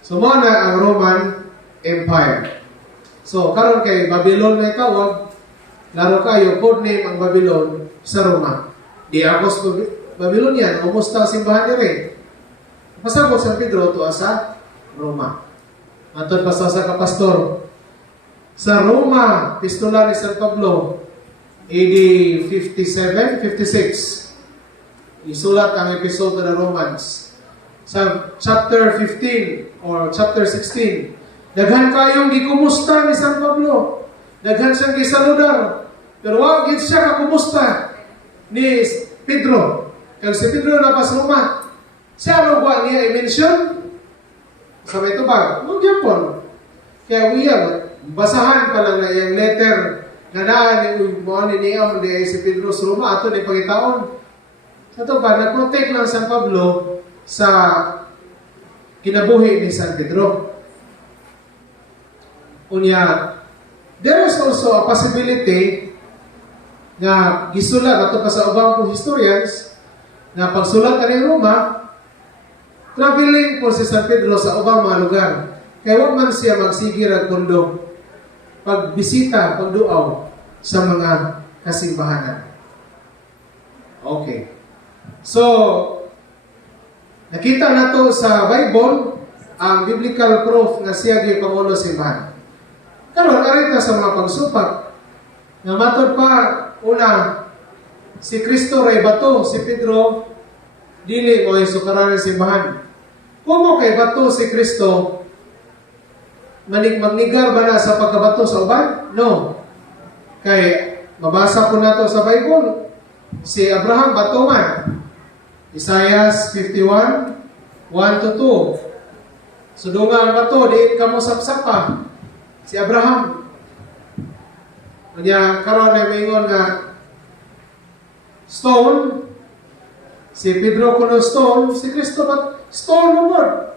So, mo na ang Roman Empire. So, karon kay Babylon may tawag, laro kayo, code name ang Babylon sa Roma. Diakos Babylonian, umusta ang simbahan niya rin. Pasabot San Pedro to sa Roma. Atod pa sa kapastor. Sa Roma, pistola ni San Pablo, AD 57, 56. Isulat ang episode ng Romans. Sa chapter 15 or chapter 16, daghan kayong gikumusta ni San Pablo. Daghan siyang gisaludar. Pero wag gid siya kakumusta ni Pedro. Kaya si Pedro na pas Roma. Siya ano ba niya i-mention? Sabay ito ba? Huwag yapon. Kaya uyab, basahan pa lang na yung letter na naan yung mga niniyam ni si Pedro sa Roma ato ni pagitaon. Sa ito ba, nag-protect lang San Pablo sa kinabuhi ni San Pedro. Unya, there is also a possibility na gisulat ato pa sa ubang historians na pagsulat ni Roma, traveling po si San Pedro sa ubang mga lugar. Kaya wag man siya magsigir at kundo. pagbisita, pagduaw sa mga kasimbahanan. Okay. So, nakita nato sa Bible ang biblical proof nga siya gyud pangulo sa simbahan. Karon arita sa mga pagsupak nga matod pa una si Kristo ray bato, si Pedro dili mo sukaran sa simbahan. Kumo kay bato si Kristo magnigar ba na sa pagkabato sa uban? No. Kay mabasa po nato sa Bible si Abraham bato man. Isaiah 51, 1-2. Sudungan bato, diin ka mo sapsapa. Si Abraham. Kanya karon na maingon nga stone, si Pedro kuno stone, si Kristo ba stone no more.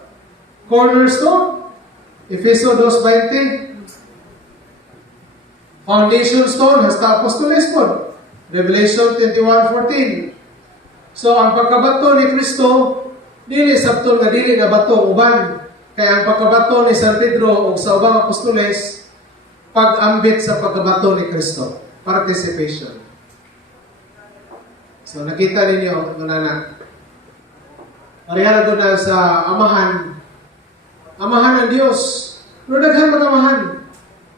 Cornerstone, Efeso 2:20. Foundation stone, hasta apostoles po. Revelation 21:14. So, ang pagkabato ni Kristo, dili sabton nga dili na bato uban. Kaya ang pagkabato ni San Pedro o sa ubang apostoles, pag-ambit sa pagkabato ni Kristo. Participation. So, nakita ninyo, manana. Parehara doon na sa amahan. Amahan ng Diyos. Pero daghan mga amahan.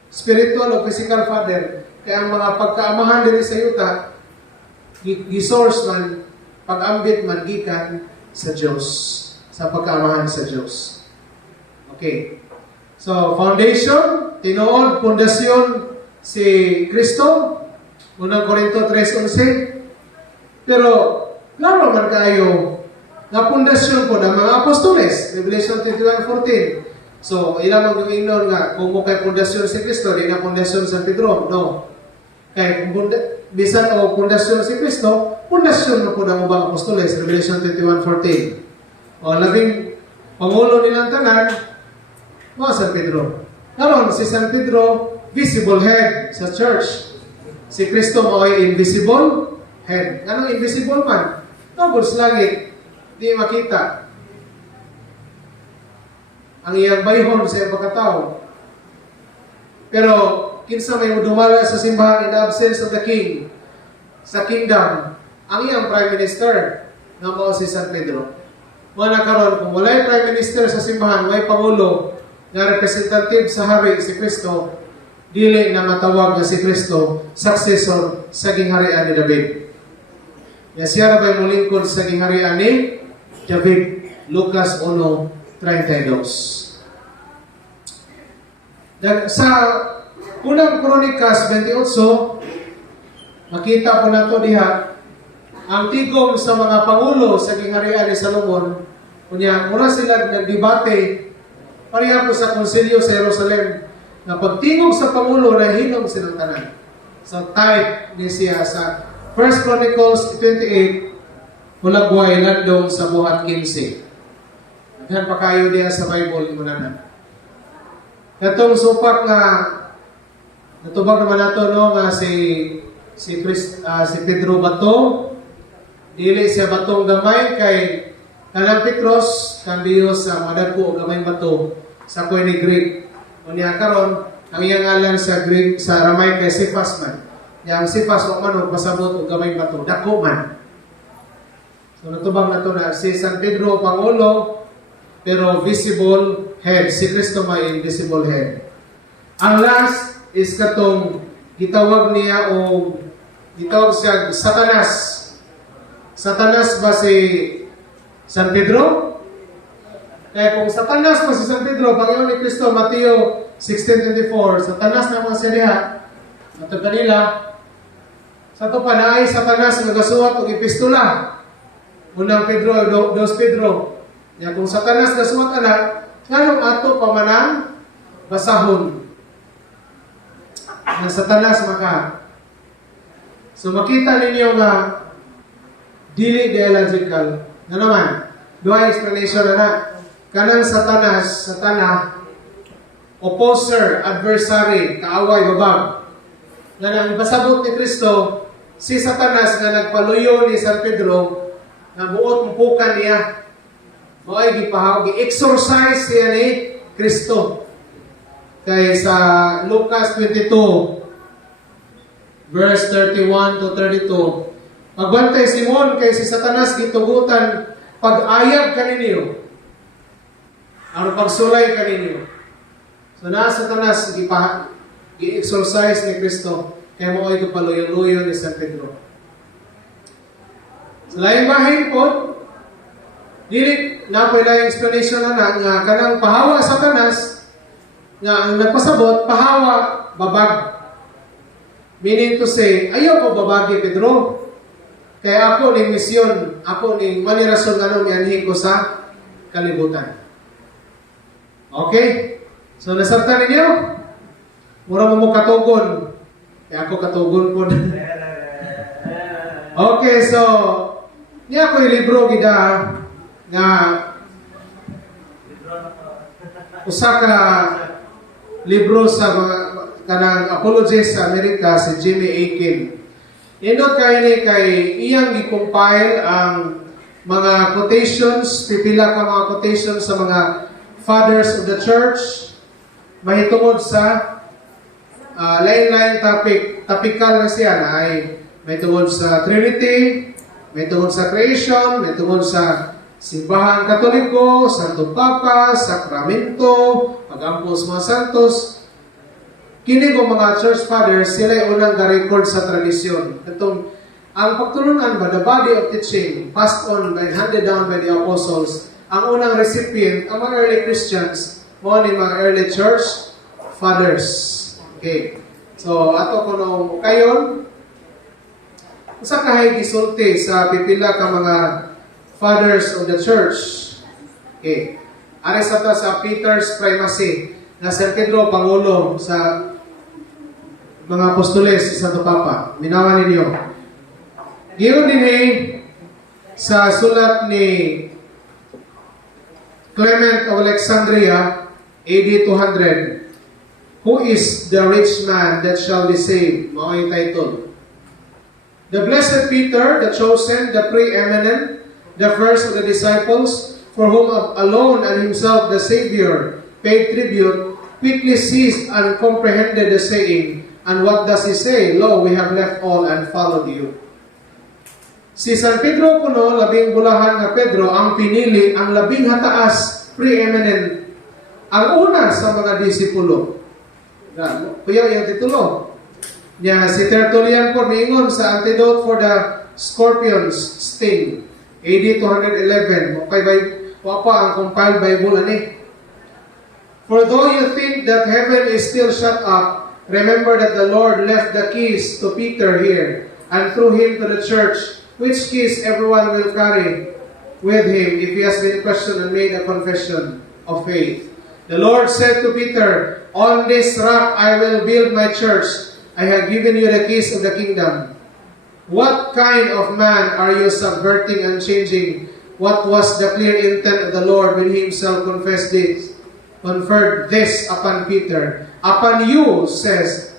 Spiritual o physical father. Kaya ang mga pagkaamahan din sa yuta, gisource man, pag-ambit man gikan sa Diyos, sa pagkaamahan sa Diyos. Okay. So, foundation, tinuod, pundasyon si Kristo, 1 Corinto 3:11. Pero, klaro man kayo, na pundasyon po ng mga apostoles, Revelation 21:14. So, ilang mag-inon nga, kung mo kay pundasyon si Kristo, di na pundasyon sa Pedro. No. Kaya, bisan o pundasyon si Kristo, pundasyon na po ng ubang apostoles, Revelation 21:14. O labing pangulo nilang tanan, mga San Pedro. Karon si San Pedro, visible head sa church. Si Kristo mo ay invisible head. Anong invisible man? Tungkol sa langit, di makita. Ang iyang bayhon sa iyang pagkatao. Pero, kinsa may dumala sa simbahan in the absence of the king, sa kingdom, ang iyang prime minister na mao si San Pedro. Mga nakaroon, kung walay prime minister sa simbahan, may pangulo na representative sa hari si Kristo, dili na matawag na si Kristo successor sa gingharian ni David. Ya siya na ba'y mulingkod sa gingharian ni David, Lucas 1:32. Sa unang Kronikas 28, makita po nato diha ang tigom sa mga pangulo sa gingharian ni Salomon. Kunya, mura sila nagdebate pareha po sa konsilyo sa Jerusalem na pagtingog sa pangulo na hinom silang tanan. So type ni siya sa 1 Chronicles 28, Hulagway, landong sa buhat 15. Naghan pa kayo diya sa Bible, mo na. Katong supak nga natubag naman nato no nga si Pedro bato, dili siya batong gamay kay kanang Petros kambiyo sa madagko og gamay bato sa Koine Greek. Unya karon ang iyang ngalan sa Greek sa Aramaic kay Cephas man. Yang Cephas wa man og pasabot og gamay bato, dako man. So natubag nato na si San Pedro pangulo pero visible head, si Kristo may invisible head. Ang last is katong gitawag niya o gitawag siya Satanas. Satanas ba si San Pedro? Kaya kung Satanas ba si San Pedro, Panginoon ni Kristo, Mateo 16:24, Satanas na mga siya diha, at kanila, sa ito pa na ay Satanas nga gasuwat o epistula. Unang Pedro, 2 Pedro. Kaya kung Satanas gasuwat anak, nganong ato pamanang basahon na Satanas maka. So makita ninyo nga dili dialogical. Na naman, duha explanation na. Kanang Satanas, Satana, opposer, adversary, kaaway, babag. Nga nang pasabot ni Kristo, si Satanas nga nagpaluyo ni San Pedro, na buot mpukan niya. Mo'y gipahawag, i-exorcise siya ni Kristo. Kay sa Lucas 22, verse 31 to 32, magbantay Simon kay si Satanas gitugutan pag-ayab kaninyo. Ang pagsulay kaninyo. So na Satanas gi-exorcise ni Kristo kay mo ay kapaluyo-luyo ni San Pedro. Sa laing bahin po, dili na pwede explanation na nga kanang pahawa Satanas nga ang nagpasabot, pahawa, babag. Meaning to say, ayaw ko babagi, Pedro. Kaya ako ni misyon, ako ni manirason nga nung yanhin ko sa kalibutan. Okay? So, nasabtan ninyo? Mura mo katugon. Kaya ako katugon po. Okay, so, niya ako yung libro gida nga usa ka libro sa mga kanang apologists sa Amerika si Jimmy Akin. Indot kay ni kay iyang gi-compile ang mga quotations, pipila ka mga quotations sa mga fathers of the church mahitungod sa lain-lain topical na siya na ay may tungod sa Trinity, may tungod sa creation, may tungod sa simbahan Katoliko, Santo Papa, Sakramento, pag-ampo sa mga santos. Kini ko mga church fathers, sila ay unang ga-record sa tradisyon. Itong, ang pagtulungan ba, the body of teaching, passed on by, handed down by the apostles, ang unang recipient, ang mga early Christians, mga ni mga early church fathers. Okay. So, ato ko nung kayon, usa kahay gisulti sa pipila ka mga fathers of the church. Okay. Ari sa ta sa Peter's primacy na San Pedro Pangulo sa mga apostoles sa Santo Papa. Minawan ninyo. Giyon din sa sulat ni Clement of Alexandria, AD 200, Who is the rich man that shall be saved? Mga title. The blessed Peter, the chosen, the preeminent, the first of the disciples, for whom alone and himself the Savior paid tribute, quickly seized and comprehended the saying. And what does he say? Lo, we have left all and followed you. Si San Pedro kuno, labing bulahan nga Pedro, ang pinili, ang labing hataas, preeminent, ang una sa mga disipulo. Kuya, yung titulo. Yeah, si Tertullian po niingon sa Antidote for the Scorpion's Sting, AD 211. Wapa ang compiled Bible ani. For though you think that heaven is still shut up, remember that the Lord left the keys to Peter here, and through him to the church, which keys everyone will carry with him if he has been questioned and made a confession of faith. The Lord said to Peter, On this rock I will build my church. I have given you the keys of the kingdom. What kind of man are you subverting and changing? What was the clear intent of the Lord when he himself confessed this? Conferred this upon Peter. Upon you,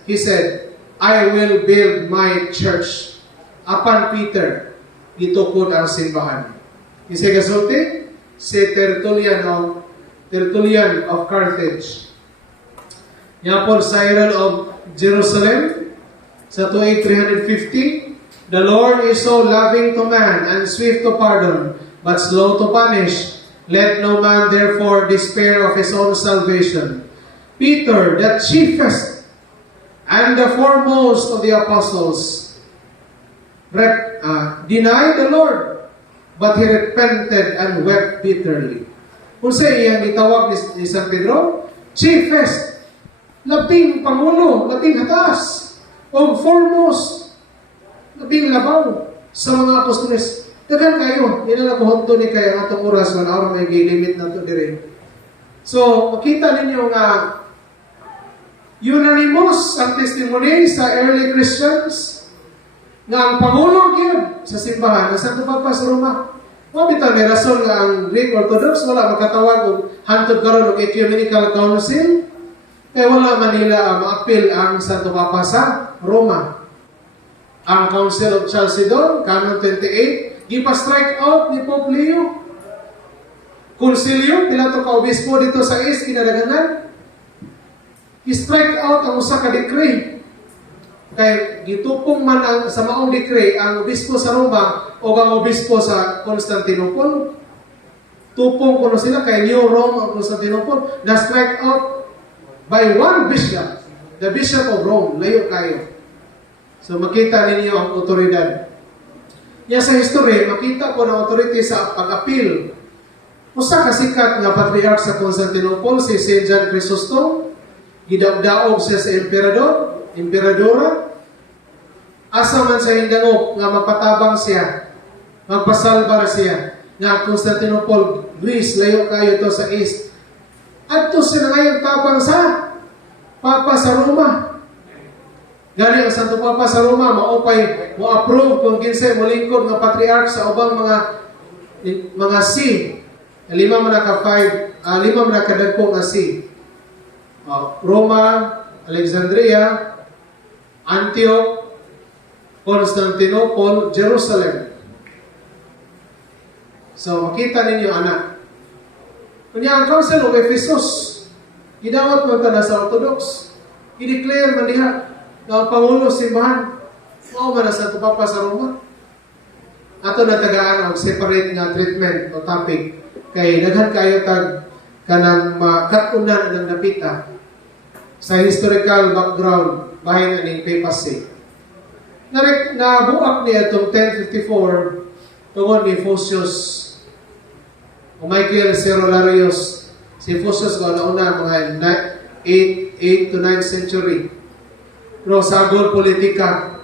he said, I will build my church. Upon Peter, gitukod ang simbahan. Kasi kasulti, si Tertullian of Carthage. Yapon Cyril of Jerusalem, sa tuig 350, the Lord is so loving to man and swift to pardon, but slow to punish. Let no man therefore despair of his own salvation. Peter, the chiefest and the foremost of the apostles, denied the Lord, but he repented and wept bitterly. Kung sa iyang itawag ni San Pedro, chiefest, labing pangulo, labing hatas, o foremost, labing labaw sa mga apostoles. Dagan kayo, yun ang nakuhunto ni kaya nga itong oras, 1 hour may limit na ito din. So, makita ninyo nga unanimous ang testimony sa early Christians nga ang Pangulo yun sa simbahan na Santo Papa sa Roma. Mabitaw may rason nga ang Greek Orthodox wala makatawag o hantod karon og Ecumenical Council kaya wala Manila ma-appeal ang Santo Papa sa Roma. Ang Council of Chalcedon, Canon 28, gipa-strike out ni Pope Leo. Concilium, pila to ka obispo dito sa East, kinadaganan. I-strike out ang usa ka decree. Kay gitupong man ang sa maong decree ang obispo sa Roma o ang obispo sa Constantinople. Tupong kuno sila kay New Rome ang Constantinople na strike out by one bishop, the Bishop of Rome. Layo kayo. So makita ninyo ang otoridad. Sa history, makita po ng authority sa pag-appeal. Usa ka sikat nga patriarch sa Constantinople, si St. John Chrysostom, gidaog-daog siya sa emperadora. Asa man sa hindangop nga mapatabang siya, magpasalbar siya, nga Constantinople, Greece, layo kayo to sa east. At to sila ngayon tabang sa Papa sa Roma. Gani ang Santo Papa sa Roma, maupay, mo-approve kung kinsay mo lingkod ng patriarch sa ubang mga see. Lima man nakadagpong nga see. Roma, Alexandria, Antioch, Constantinople, Jerusalem. So, makita ninyo, anak. Kunya ang Council of Ephesus, gidawat man ta sa Orthodox, i-declare man diha na ang Pangulo simbahan, mao man sa Papa sa Roma. Ato na tagaan ang separate nga treatment o topic. Kay daghan kayo tag kanang makatunan ng napita sa historical background bahin aning papacy. Nabuak niya itong 1054 tungod ni Photius o Michael Cerularius. Si Photius ko nauna mga 8 to 9th century. Pero sa agol politika,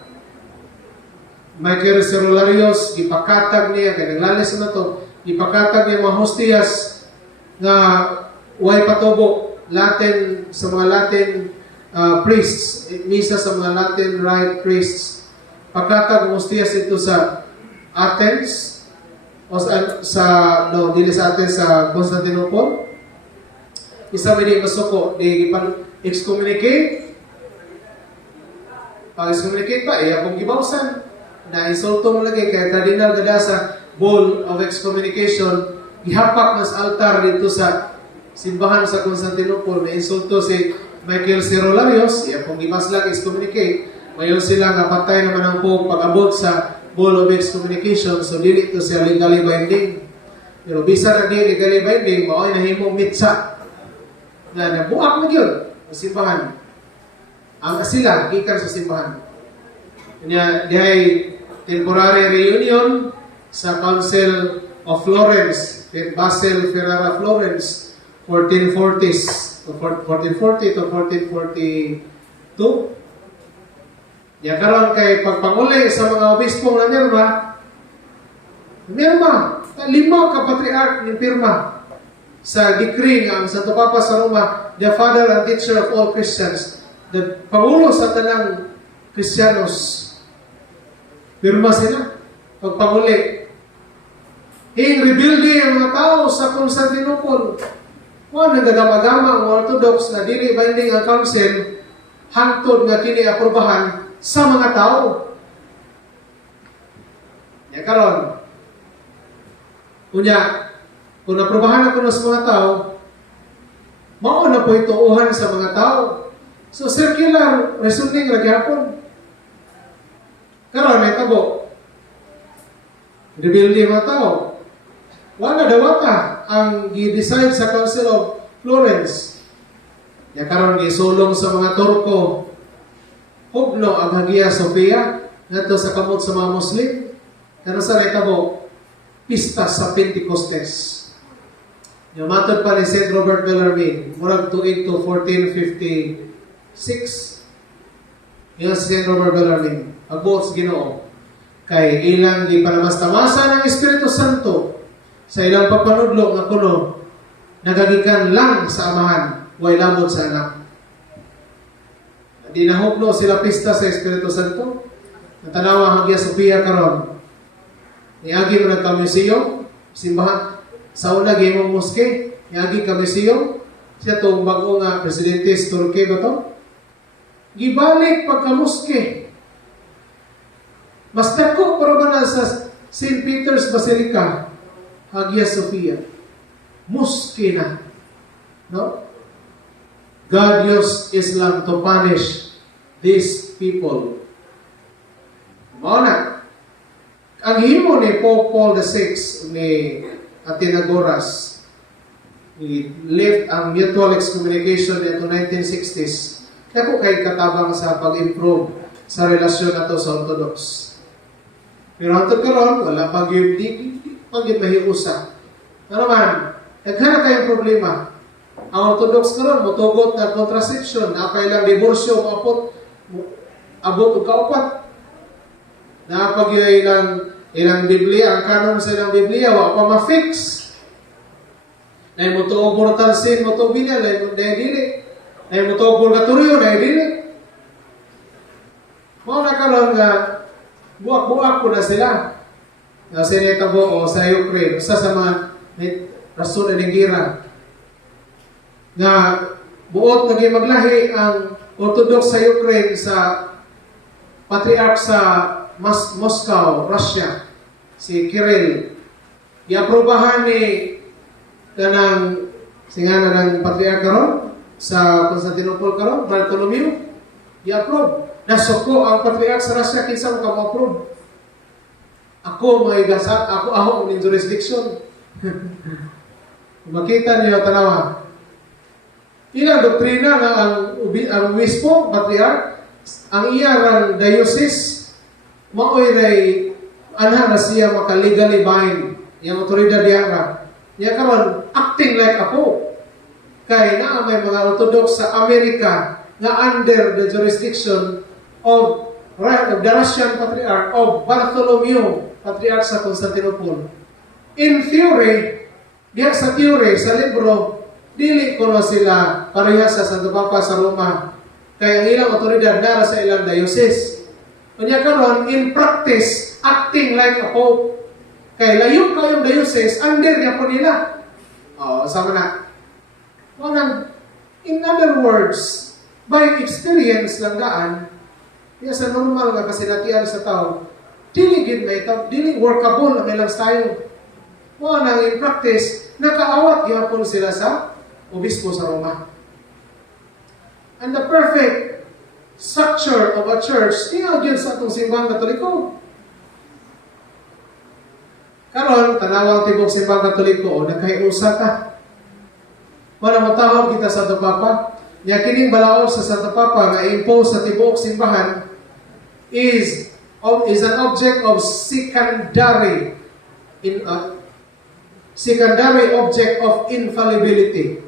Michael Cerularius, ipakatag niya, kaya naglalis na to, ipakatag niya mga hostiyas na way patubo, Latin, sa mga Latin priests, misa sa mga Latin rite priests. Pakatag ng hostiyas ito sa Athens, o dili sa Athens, sa Constantinople. Isa may di masuko, di excommunicate. Pag-excommunicate pa, akong gibawsan. Na-insulto mo lagi, kaya Cardinal gada sa bull of excommunication, gihapak nas altar dito sa simbahan sa Constantinople. Na-insulto si Michael Cerularius, akong gimaslag excommunicate. Ngayon sila nga patay naman ang Pope pag-abot sa bull of excommunication, so dili ito siya legally binding. Pero bisa na di legally binding, mao'y nahimong mitsa. Na nabuak na yun, ang simbahan. Ang asila, gikan sa simbahan. Kanya, dihay temporary reunion sa Council of Florence, Basil Ferrara Florence, 1440s, 1440 to 1442. Karon kay pagpanguli sa mga obispong na Mirma, 5 ka patriarch ni pirma sa decree ng Santo Papa sa Roma, the father and teacher of all Christians, the Pangulo sa tanang Kristiyanos. Pirma sila. Pagpanguli. Rebuilding ang mga tao sa Constantinople. Nagagama-gama ang Orthodox na dili binding ang council, hangtod nga kini aprobahan sa mga tao. Karon. Kung naprobahan ako sa mga tao, mao na po ituuhan sa mga tao. So, circular reasoning lagi hapon. Karon may tabo. Rebuilding mga tao. Wala dawata ang gi-decide sa Council of Florence. Karon gisulong sa mga Turko. Hugno ang Hagia Sophia ngadto sa kamot sa mga Muslim. Karon sa may tabo, pista sa Pentecostes. Matod pa ni St. Robert Bellarmine, murag tuig to 1456. Yung si St. Robert Bellarmine, agbuot sa Ginoo. Kay ilang di panamas-tamasa ng Espiritu Santo sa ilang papanudlo nga kuno nagagikan lang sa amahan, way lamod sa anak. Di nahukno sila pista sa Espiritu Santo. Natanawa ang Hagia Sophia karon. Niagi mo na museum, simbahan. Sa una, gimong moske, niagi ka museum. Siya itong bago nga presidente sa Turkey ba to? Gibalik pagka-moske. Mas dako para ba na sa St. Peter's Basilica, Hagia Sophia. Moske na. No? God used Islam to punish these people. Mauna, ang himo ni Pope Paul VI ni Athenagoras, he left ang mutual excommunication into 1960s. Kaya kay katabang sa pag-improve sa relasyon nato sa Orthodox. Pero hantod karon wala pag-yun mahiusa. Ano man, naghanap kayong problema. Ang Orthodox karon motugot na contraception, na kailang diborsyo abot og kaupat. Na pag ilang Biblia, ang kanon sa ilang Biblia wa pa ma-fix. Na motuog mortal sin, motuog binya, na dili. Na motuog purgatorio, na dili. Mao na karon nga buak-buak ko na sila. Na sinetabo o sa Ukraine, sa mga rason ng gira. Na buot naging maglahi ang Orthodox sa Ukraine sa Patriarch sa Moscow, Russia, si Kirill. Iaprobahan ni kanang singana ng Patriarch karon sa Constantinople karon, Bartolomeo. Iaprob. Nasuko ang Patriarch sa Russia kinsa mo ka-approve. Ako may gasat, ako ng jurisdiction. Makita niyo tanawa. Ilang doktrina nga ang obispo, patriarch, ang iyang diocese, maoy ray anha na siya makalegally bind yung otoridad diya. Niya karon acting like ako. Kay naa may mga Orthodox sa Amerika nga under the jurisdiction of the Russian Patriarch of Bartholomew, Patriarch sa Constantinople. In theory, diya sa theory, sa libro, dili ko na sila parehas sa Santo Papa sa Roma. Kaya ang ilang otoridad dara sa ilang diocese. Kanya karon in practice, acting like a pope. Kaya layo kayong diocese, under niya po nila. Sama na. In other words, by experience lang daan, diya sa normal nga kasinatian sa tao, dili workable ang ilang style. In practice, nakaawat gihapon sila sa obispo sa Roma. And the perfect structure of a church, tingnan yun sa atong simbang Katoliko. Karon, tanawang tibok simbang Katoliko, nagkaiusa ka. Para matawag kita sa Santo Papa, niya kining balaod sa Santo Papa na impose sa tibok simbahan is an object of secondary object of infallibility.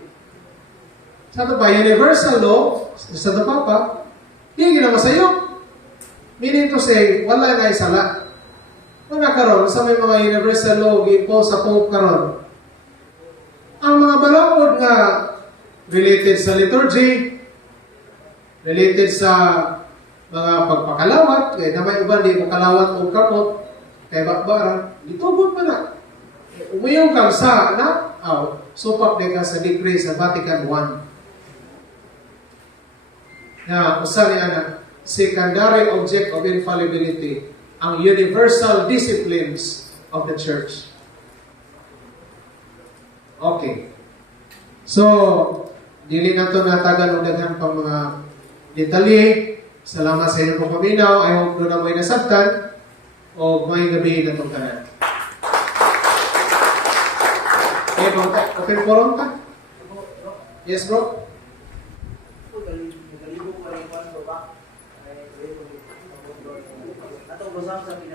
Sa ito ba, universal law, sa ito Papa, hindi na masayok. Meaning to say, wala na isala. Wala karon sa may mga universal law, impose sa Pope karon. Ang mga balakod nga related sa liturgy, related sa mga pagpakalawat, kaya na may iba, di mo kalawat o kapot, kaya bakbaran, ditubot pa na. Umayong kang sa, supak din ka sa decree sa Vatican I. Na usa niya secondary object of infallibility, ang universal disciplines of the church. Okay. So, dili na ito natagal o daghan pang mga detalye. Salamat sa inyong pagpaminaw. I hope doon na may nasabtan o may gabi na itong kanan. Open forum ka? Yes, bro?